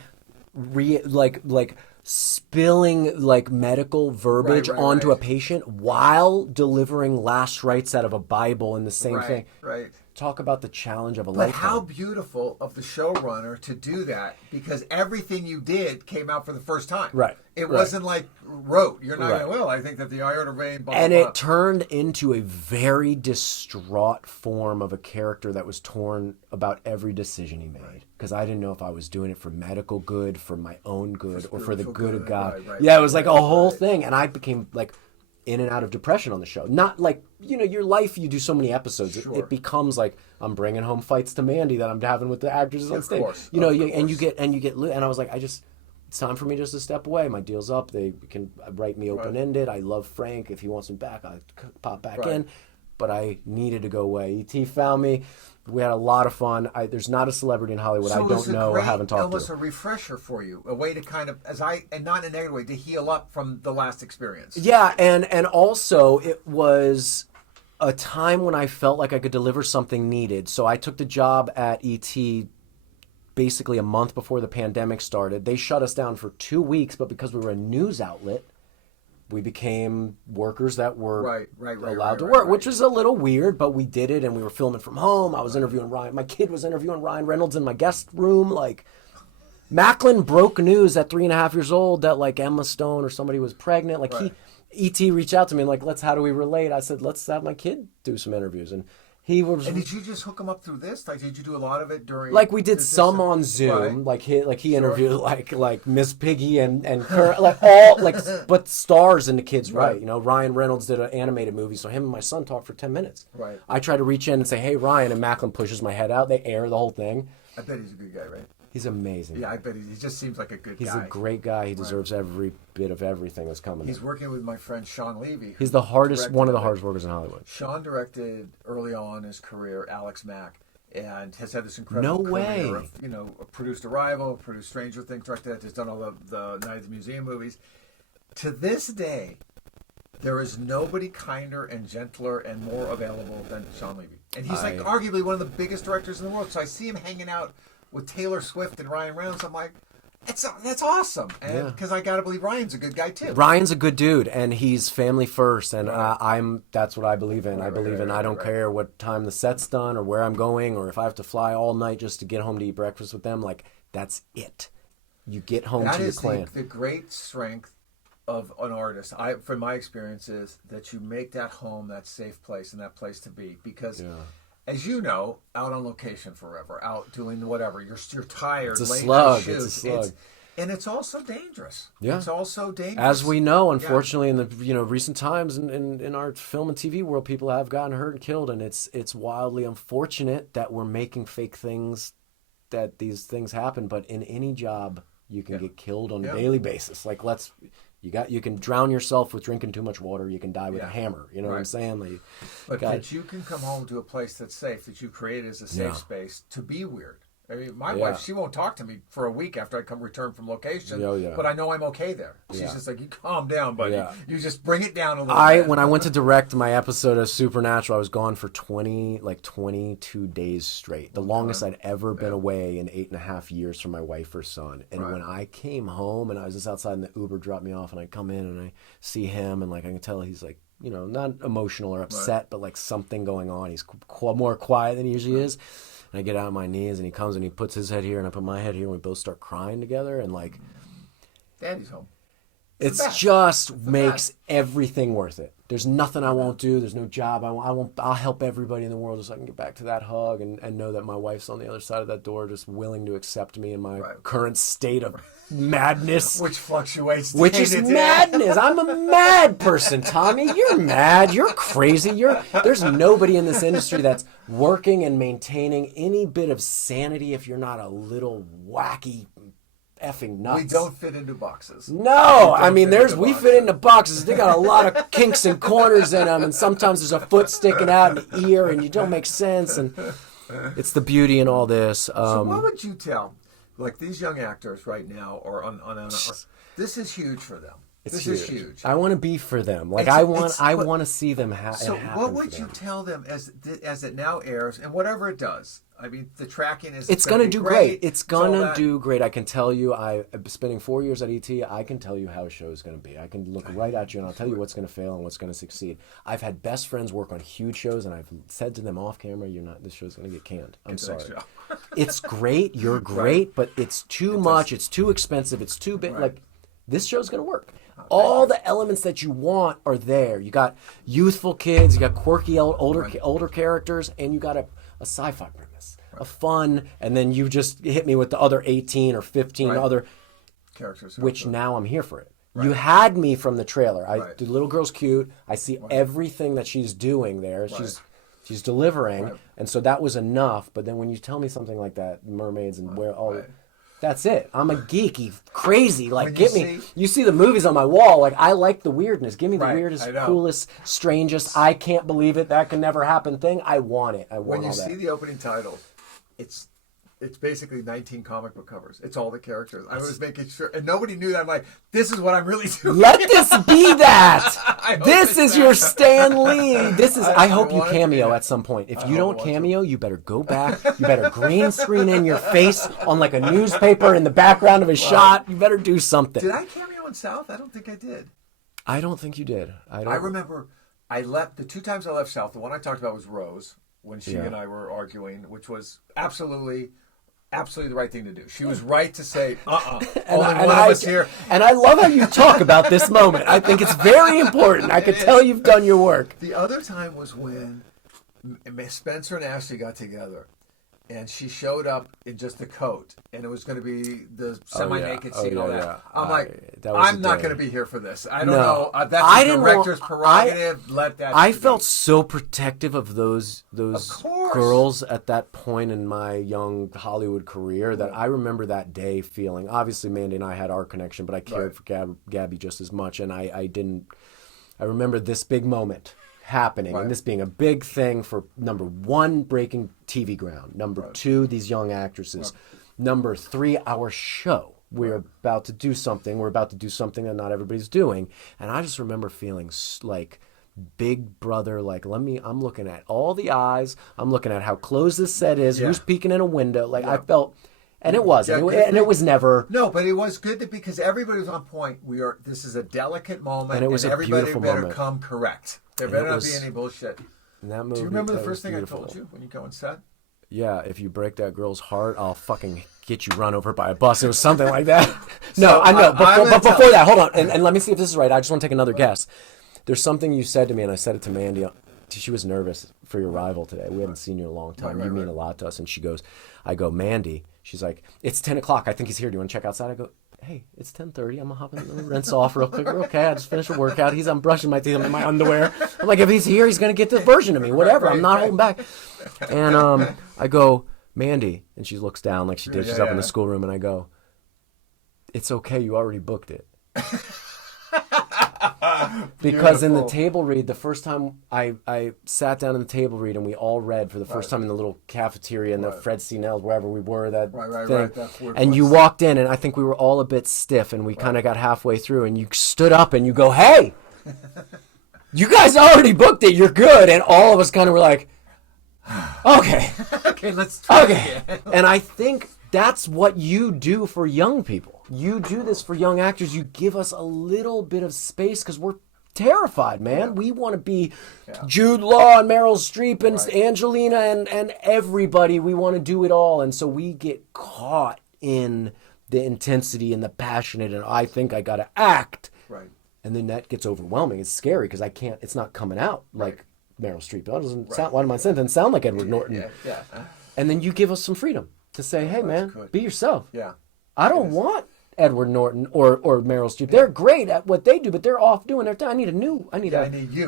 spilling medical verbiage onto a patient while delivering last rites out of a Bible and the same thing. Right. Talk about the challenge of a lifetime. lifetime. How beautiful of the showrunner to do that, because everything you did came out for the first time. Right. It wasn't like rote. You're not going, well, I think that the aorta vein, blah, and blah, blah. it turned into a very distraught form of a character that was torn about every decision he made. Because I didn't know if I was doing it for medical good, for my own good, or for the good of God. It was like a whole thing. And I became in and out of depression on the show. Not your life, you do so many episodes. Sure. It becomes like I'm bringing home fights to Mandy that I'm having with the actresses on stage. And you get, and I was like, it's time for me just to step away. My deal's up. They can write me open-ended. I love Frank. If he wants me back, I'll pop back in. But I needed to go away. E.T. found me. We had a lot of fun. There's not a celebrity in Hollywood I don't know or haven't talked to. Almost a refresher for you, a way to kind of, and not in a negative way, to heal up from the last experience. Yeah, and also it was a time when I felt like I could deliver something needed. So I took the job at ET basically a month before the pandemic started. They shut us down for 2 weeks, but because we were a news outlet, we became workers that were allowed to work, which was a little weird, but we did it, and we were filming from home. I was interviewing Ryan. My kid was interviewing Ryan Reynolds in my guest room. Macklin broke news at 3.5 years old that Emma Stone or somebody was pregnant. E.T. reached out to me and how do we relate? I said, let's have my kid do some interviews. And he was. And did you just hook him up through this? Did you do a lot of it during? We did some on Zoom. He interviewed like Miss Piggy and Kurt, all but stars in the kids. Right. Ryan Reynolds did an animated movie, so him and my son talked for 10 minutes. Right. I try to reach in and say, "Hey, Ryan," and Macklin pushes my head out. They air the whole thing. I bet he's a good guy, right? He's amazing. Yeah, I bet he just seems like a good guy. He's a great guy. He deserves every bit of everything that's coming. He's working with my friend Sean Levy. He's one of the hardest workers in Hollywood. Sean directed early on in his career Alex Mack, and has had this incredible career of, produced Arrival, produced Stranger Things, directed it, has done all the Night at the Museum movies. To this day, there is nobody kinder and gentler and more available than Sean Levy. And he's arguably one of the biggest directors in the world. So I see him hanging out with Taylor Swift and Ryan Reynolds. I'm like, that's awesome. And because I got to believe Ryan's a good guy too. Ryan's a good dude, and he's family first, and that's what I believe in. I believe in I don't care what time the set's done or where I'm going or if I have to fly all night just to get home to eat breakfast with them. That's it. You get home to your clan. That is the great strength of an artist. From my experience, is that you make that home that safe place and that place to be, because as you know, out on location forever, out doing whatever, you're tired. It's a slug. And it's also dangerous. Yeah. It's also dangerous. As we know, unfortunately, in the recent times in our film and TV world, people have gotten hurt and killed, and it's wildly unfortunate that we're making fake things, that these things happen. But in any job, you can get killed on a daily basis. You can drown yourself with drinking too much water. You can die with a hammer. You know what I'm saying? But you can come home to a place that's safe, that you created as a safe space to be weird. I mean, my wife, she won't talk to me for a week after I return from location, but I know I'm okay there. She's just like, you calm down, buddy. Yeah. You just bring it down a little bit. When I went to direct my episode of Supernatural, I was gone for 22 days straight. The longest I'd ever been away in 8.5 years from my wife or son. And when I came home and I was just outside and the Uber dropped me off and I come in and I see him and I can tell he's not emotional or upset, but something going on. He's more quiet than he usually is. And I get out on my knees, and he comes and he puts his head here, and I put my head here, and we both start crying together, and Daddy's home. It's just makes everything worth it. There's nothing I won't do. There's no job I won't. I'll help everybody in the world just so I can get back to that hug and know that my wife's on the other side of that door, just willing to accept me in my current state of madness, which fluctuates, which is madness. I'm a mad person, Tommy. You're mad. You're crazy. There's nobody in this industry that's working and maintaining any bit of sanity if you're not a little wacky effing nuts. We don't fit into boxes. No, I mean, we fit into boxes. They got a lot of kinks and corners in them, and sometimes there's a foot sticking out in the ear, and you don't make sense. And it's the beauty in all this. So what would you tell, like these young actors right now, or this is huge for them. This is huge. I want to be for them. Like I want to see them happen. So what would you tell them as it now airs and whatever it does? I mean, the tracking is. It's going to do great. It's going to do great. I can tell you. I'm spending 4 years at ET. I can tell you how a show is going to be. I can look right at you and I'll tell you what's going to fail and what's going to succeed. I've had best friends work on huge shows and I've said to them off camera, this show's going to get canned. I'm sorry. It's great. You're great, but it's too much. It's too expensive. It's too big. Like this show's going to work. All the elements that you want are there. You got youthful kids, you got quirky older characters, and you got a sci-fi premise, a fun, and then you just hit me with the other 18 or 15 other characters, which now I'm here for it. You had me from the trailer. The little girl's cute. I see everything that she's doing there. She's delivering, and so that was enough. But then when you tell me something like that, mermaids and where all. That's it. I'm a geeky, crazy. Like, you see the movies on my wall. Like, I like the weirdness. Give me the weirdest, coolest, strangest, I can't believe it, that can never happen thing. I want it. I want when all that. When you see the opening title, it's basically 19 comic book covers. It's all the characters. I was making sure, and nobody knew that. I'm like, this is what I'm really doing. Let this be that. This is your Stan Lee. This is. I hope you cameo at some point. If you don't cameo, you better go back. You better green screen in your face on like a newspaper in the background of a shot. You better do something. Did I cameo in South? I don't think I did. I don't think you did. I remember I left the 2 times I left South. The one I talked about was Rose when she and I were arguing, which was absolutely the right thing to do. She was right to say, only one of us here. And I love how you talk about this moment. I think it's very important. I could tell you've done your work. The other time was when Spencer and Ashley got together, and she showed up in just a coat, and it was going to be the semi-naked scene, all that. Yeah. I'm like, I'm not going to be here for this. I don't know. That's the director's prerogative. Let that. I felt so protective of those girls at that point in my young Hollywood career that I remember that day feeling. Obviously, Mandy and I had our connection, but I cared for Gabby just as much, and I didn't. I remember this big moment happening and this being a big thing for number 1, breaking TV ground, number 2, these young actresses, number 3, our show. We're about to do something that not everybody's doing, and I just remember feeling like big brother, like I'm looking at all the eyes, I'm looking at how closed this set is, who's peeking in a window, like I felt. And it wasn't. And it was never. No, but it was good because everybody was on point. This is a delicate moment, and it was everybody better moment. Come correct. There better not be any bullshit. That movie, do you remember the first thing I told you when you go on set? Yeah, if you break that girl's heart, I'll fucking get you run over by a bus. It was something like that. No, I know. But before that, hold on. And let me see if this is right. I just want to take another guess. There's something you said to me, and I said it to Mandy. She was nervous for your arrival today. We haven't seen you in a long time. You mean a lot to us. And I go, Mandy. She's like, it's 10 o'clock. I think he's here. Do you want to check outside? I go, hey, it's 10:30. I'm going to hop in and rinse off real quick. We're okay. I just finished a workout. I'm brushing my teeth. I'm in my underwear. I'm like, if he's here, he's going to get this version of me. Whatever. I'm not holding back. And I go, Mandy. And she looks down like she did. She's up in the schoolroom. And I go, it's okay. You already booked it. Because in the table read, the first time I sat down in the table read and we all read for the first time in the little cafeteria in the Fred C. Nell's, wherever we were, thing. And you walked in and I think we were all a bit stiff and we kind of got halfway through and you stood up and you go, hey, you guys already booked it. You're good. And all of us kind of were like, okay. Okay, let's try again. And I think that's what you do for young people. You do this for young actors. You give us a little bit of space because we're terrified, man. Yeah. We want to be Jude Law and Meryl Streep and Angelina and everybody. We want to do it all. And so we get caught in the intensity and the passionate and I think I got to act Right. And then that gets overwhelming. It's scary because it's not coming out like Meryl Streep. It doesn't sound, one of my sentences sound like Edward Norton. Yeah. And then you give us some freedom to say, hey, man, be yourself. Yeah. I don't want Edward Norton or Meryl Streep. They're great at what they do, but they're off doing their thing. I need you.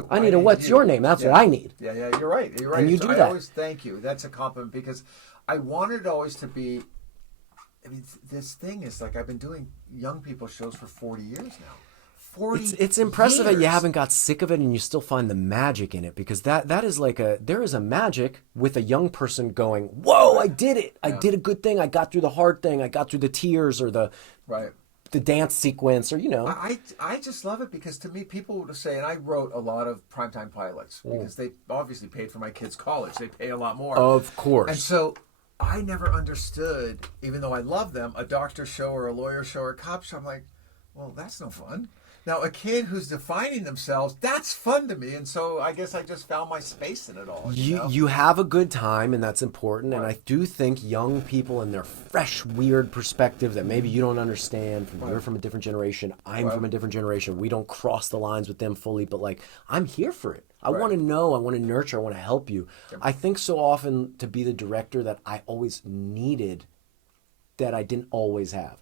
I need a what's your name? That's what I need. Yeah, you're right. And you do that. I always thank you. That's a compliment because I wanted always to be. I mean, this thing is like I've been doing young people shows for 40 years now. It's impressive that you haven't got sick of it and you still find the magic in it, because that is like there is a magic with a young person going, whoa, I did it. I did a good thing. I got through the hard thing. I got through the tears or the dance sequence or, I just love it because to me, people would say, and I wrote a lot of primetime pilots because they obviously paid for my kids' college. They pay a lot more. Of course. And so I never understood, even though I love them, a doctor show or a lawyer show or a cop show. I'm like, well, that's no fun. Now, a kid who's defining themselves, that's fun to me. And so I guess I just found my space in it all. You have a good time, and that's important. And I do think young people and their fresh, weird perspective that maybe you don't understand. You're from a different generation. I'm from a different generation. We don't cross the lines with them fully. But, like, I'm here for it. I want to know. I want to nurture. I want to help you. I think so often to be the director that I always needed that I didn't always have.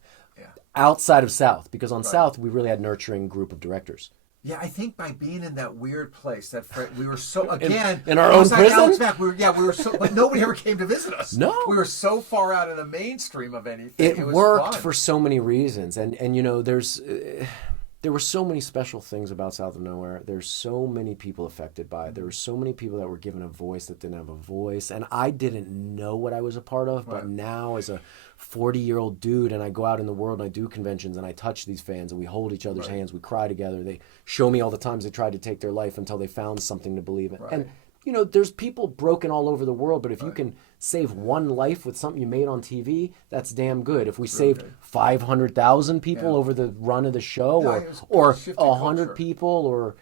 Outside of South, because on South we really had a nurturing group of directors. Yeah, I think by being in that weird place, that we were so again in our own prison. We were so, but nobody ever came to visit us. No, we were so far out of the mainstream of anything. It worked for so many reasons, and there were so many special things about South of Nowhere. There's so many people affected by it. There were so many people that were given a voice that didn't have a voice, and I didn't know what I was a part of. But now, as a 40-year-old dude, and I go out in the world and I do conventions and I touch these fans and we hold each other's hands, we cry together. They show me all the times they tried to take their life until they found something to believe in. And there's people broken all over the world, but if you can save one life with something you made on TV, that's damn good. If we saved 500,000 people over the run of the show, or 100 people, or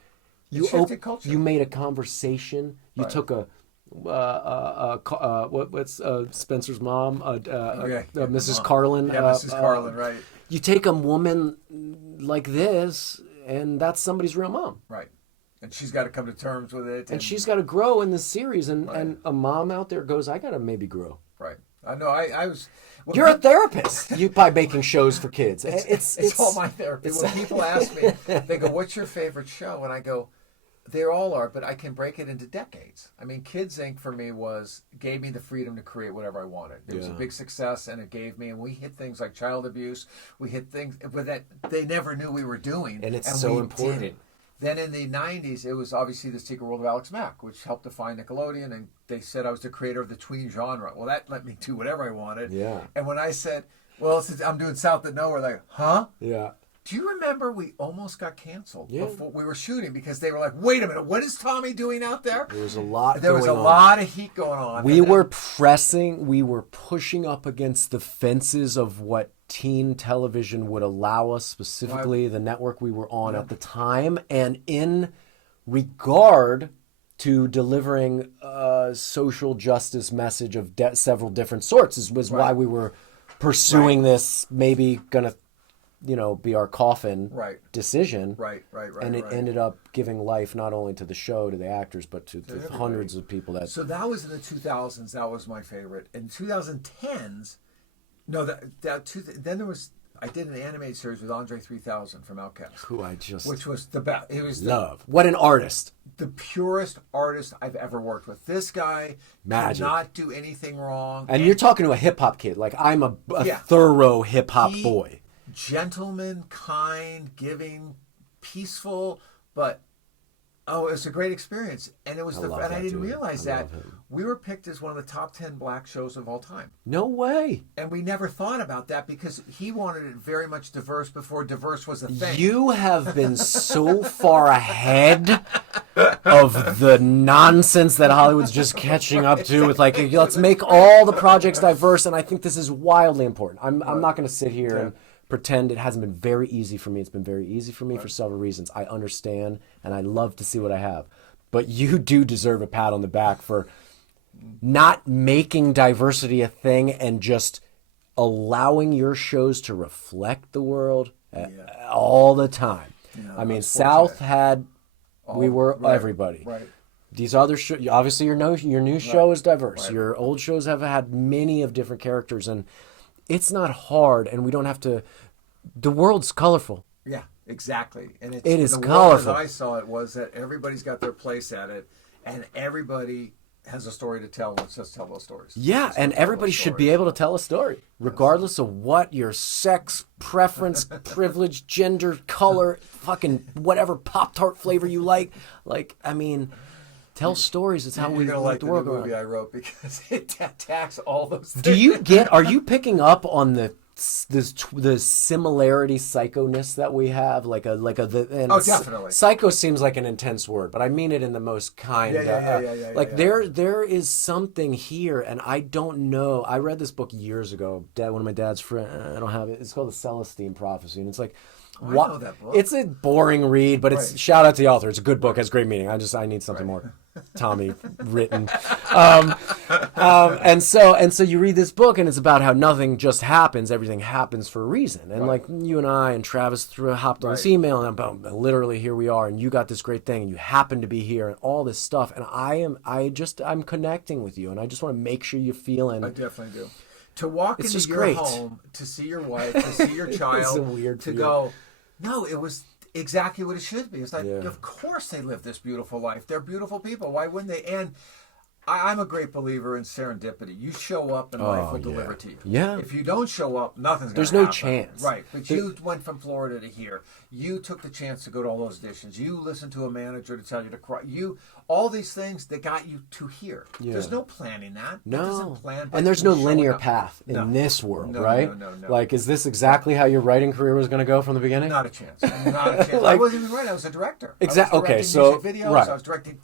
you made a conversation, you took what's Spencer's mom, Mrs. Carlin. Mrs. Carlin, right. You take a woman like this, and that's somebody's real mom. Right. And she's got to come to terms with it. And she's got to grow in this series. And a mom out there goes, I got to maybe grow. Right. I know. I was... Well, you're a therapist. You by making shows for kids. It's all my therapy. When people ask me, they go, what's your favorite show? And I go, they all are, but I can break it into decades. I mean, Kids Inc. for me gave me the freedom to create whatever I wanted. It was a big success, and it gave me, and we hit things like child abuse. We hit things that they never knew we were doing. And it's so important. Did it. Then in the 90s, it was obviously The Secret World of Alex Mack, which helped define Nickelodeon, and they said I was the creator of the tween genre. Well, that let me do whatever I wanted. Yeah. And when I said, well, since I'm doing South of Nowhere, like, huh? Yeah. Do you remember we almost got canceled before we were shooting because they were like, wait a minute, what is Tommy doing out there? There was a lot lot of heat going on. We were pushing up against the fences of what teen television would allow us, specifically the network we were on at the time. And in regard to delivering a social justice message of several different sorts was why we were pursuing this, maybe going to be our coffin decision. Right. And it ended up giving life not only to the show, to the actors, but to hundreds of people that... So that was in the 2000s. That was my favorite. In 2010s, then there was... I did an animated series with Andre 3000 from Outkast. Who I just... Which was the best. It was love. What an artist. The purest artist I've ever worked with. This guy did not do anything wrong. And you're talking to a hip-hop kid. Like, I'm a thorough hip-hop boy. Gentleman, kind, giving, peaceful, but it was a great experience. And it was and I didn't realize that we were picked as one of the top 10 black shows of all time. No way. And we never thought about that because he wanted it very much diverse before diverse was a thing. You have been so far ahead of the nonsense that Hollywood's just catching up to with like, let's make all the projects diverse. And I think this is wildly important. I'm not going to sit here and pretend it hasn't been very easy for me. It's been very easy for me for several reasons. I understand, and I love to see what I have. But you do deserve a pat on the back for not making diversity a thing and just allowing your shows to reflect the world all the time. I mean, was South fortunate. had, we were Right, everybody. Right. These other shows, obviously your new show is diverse. Right. Your old shows have had many of different characters, and it's not hard, and we don't have to, the world's colorful. Yeah, exactly. And It is the colorful. world as I saw it was that everybody's got their place at it, and everybody has a story to tell. Let's just tell those stories. Yeah, Let's and tell everybody those should be stories. able to tell a story, regardless of what your sex, preference, privilege, gender, color, fucking whatever Pop-Tart flavor you like. Like, I mean, tell stories. It's how You're we gonna make like the the world new go movie around. I wrote because it attacks all those things. Do you get? Are you picking up on the similarity psychoness that we have? And Definitely. Psycho seems like an intense word, but I mean it in the most kind. Yeah. Like there is something here, and I don't know. I read this book years ago. One of my dad's friends. I don't have it. It's called The Celestine Prophecy, and it's like. I know that book. It's a boring read, but it's Right. shout out to the author. It's a good book, has great meaning. I need something more Tommy written. And so you read this book, and it's about how nothing just happens; everything happens for a reason. And like you and I and Travis hopped on this email, and literally here we are, and you got this great thing, and you happen to be here, and all this stuff. And I'm connecting with you, and I just want to make sure you're feeling. I definitely do. To walk It's into just your great. home, to see your wife, to see your child, a weird to feeling. go, no, it was exactly what it should be. It's like, Yeah. of course they live this beautiful life. They're beautiful people. Why wouldn't they? And I'm a great believer in serendipity. You show up and life will deliver to you. Yeah. If you don't show up, nothing's going to There's happen. no chance. Right. But you went from Florida to here. You took the chance to go to all those auditions. You listened to a manager to tell you to cry. All these things that got you to here. Yeah. There's no planning that. It No, doesn't plan, but and there's you no showing linear up. path in No. this world, No, right? no. Like, is this exactly how your writing career was going to go from the beginning? Not a chance. Not a chance. I Like- wasn't even writing. I was a director. Exactly. I was Okay, directing so music videos. right. I was directing.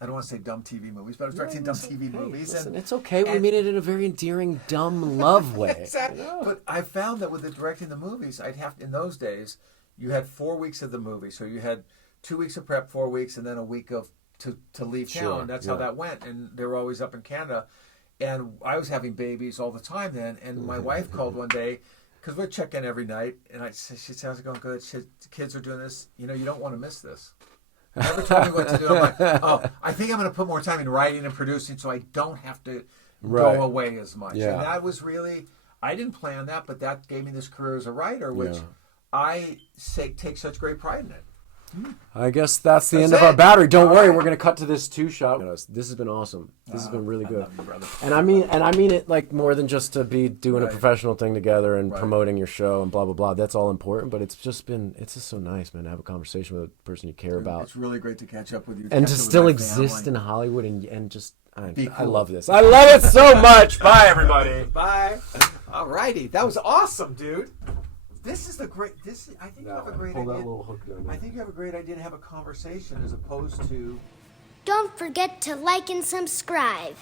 I don't want to say dumb TV movies, but I was directing dumb TV movies. Listen, and, it's okay. We and- made it in a very endearing, dumb love way. Exactly. But I found that with the directing the movies, in those days, you had 4 weeks of the movie. So you had 2 weeks of prep, 4 weeks, and then a week of to leave Sure, town. That's how that went. And they were always up in Canada. And I was having babies all the time then. And my wife called one day, because we'd check in every night. And she said, how's it going? Good. The kids are doing this. You don't want to miss this. Never told me what to do. I'm like, I think I'm going to put more time in writing and producing so I don't have to Right. go away as much. Yeah. And that was really, I didn't plan that, but that gave me this career as a writer, which Yeah. I take such great pride in it. I guess that's the That's end of our it. battery. Don't All worry, right. we're going to cut to this 2-shot. This has been awesome. This has been really good. love you, brother. And I mean it like more than just to be doing a Right. professional thing together and Right. promoting your show and blah blah blah. That's all important, but it's just so nice, man, to have a conversation with a person you care about. It's really great to catch up with you. And catch to up with still my exist family. in Hollywood and just Be I cool. love this. I love it so much. Bye everybody. Bye. All righty. That was awesome, dude. This is the great. I think you have a great Pull that idea. little hook down there. I think you have a great idea to have a conversation as opposed to. Don't forget to like and subscribe.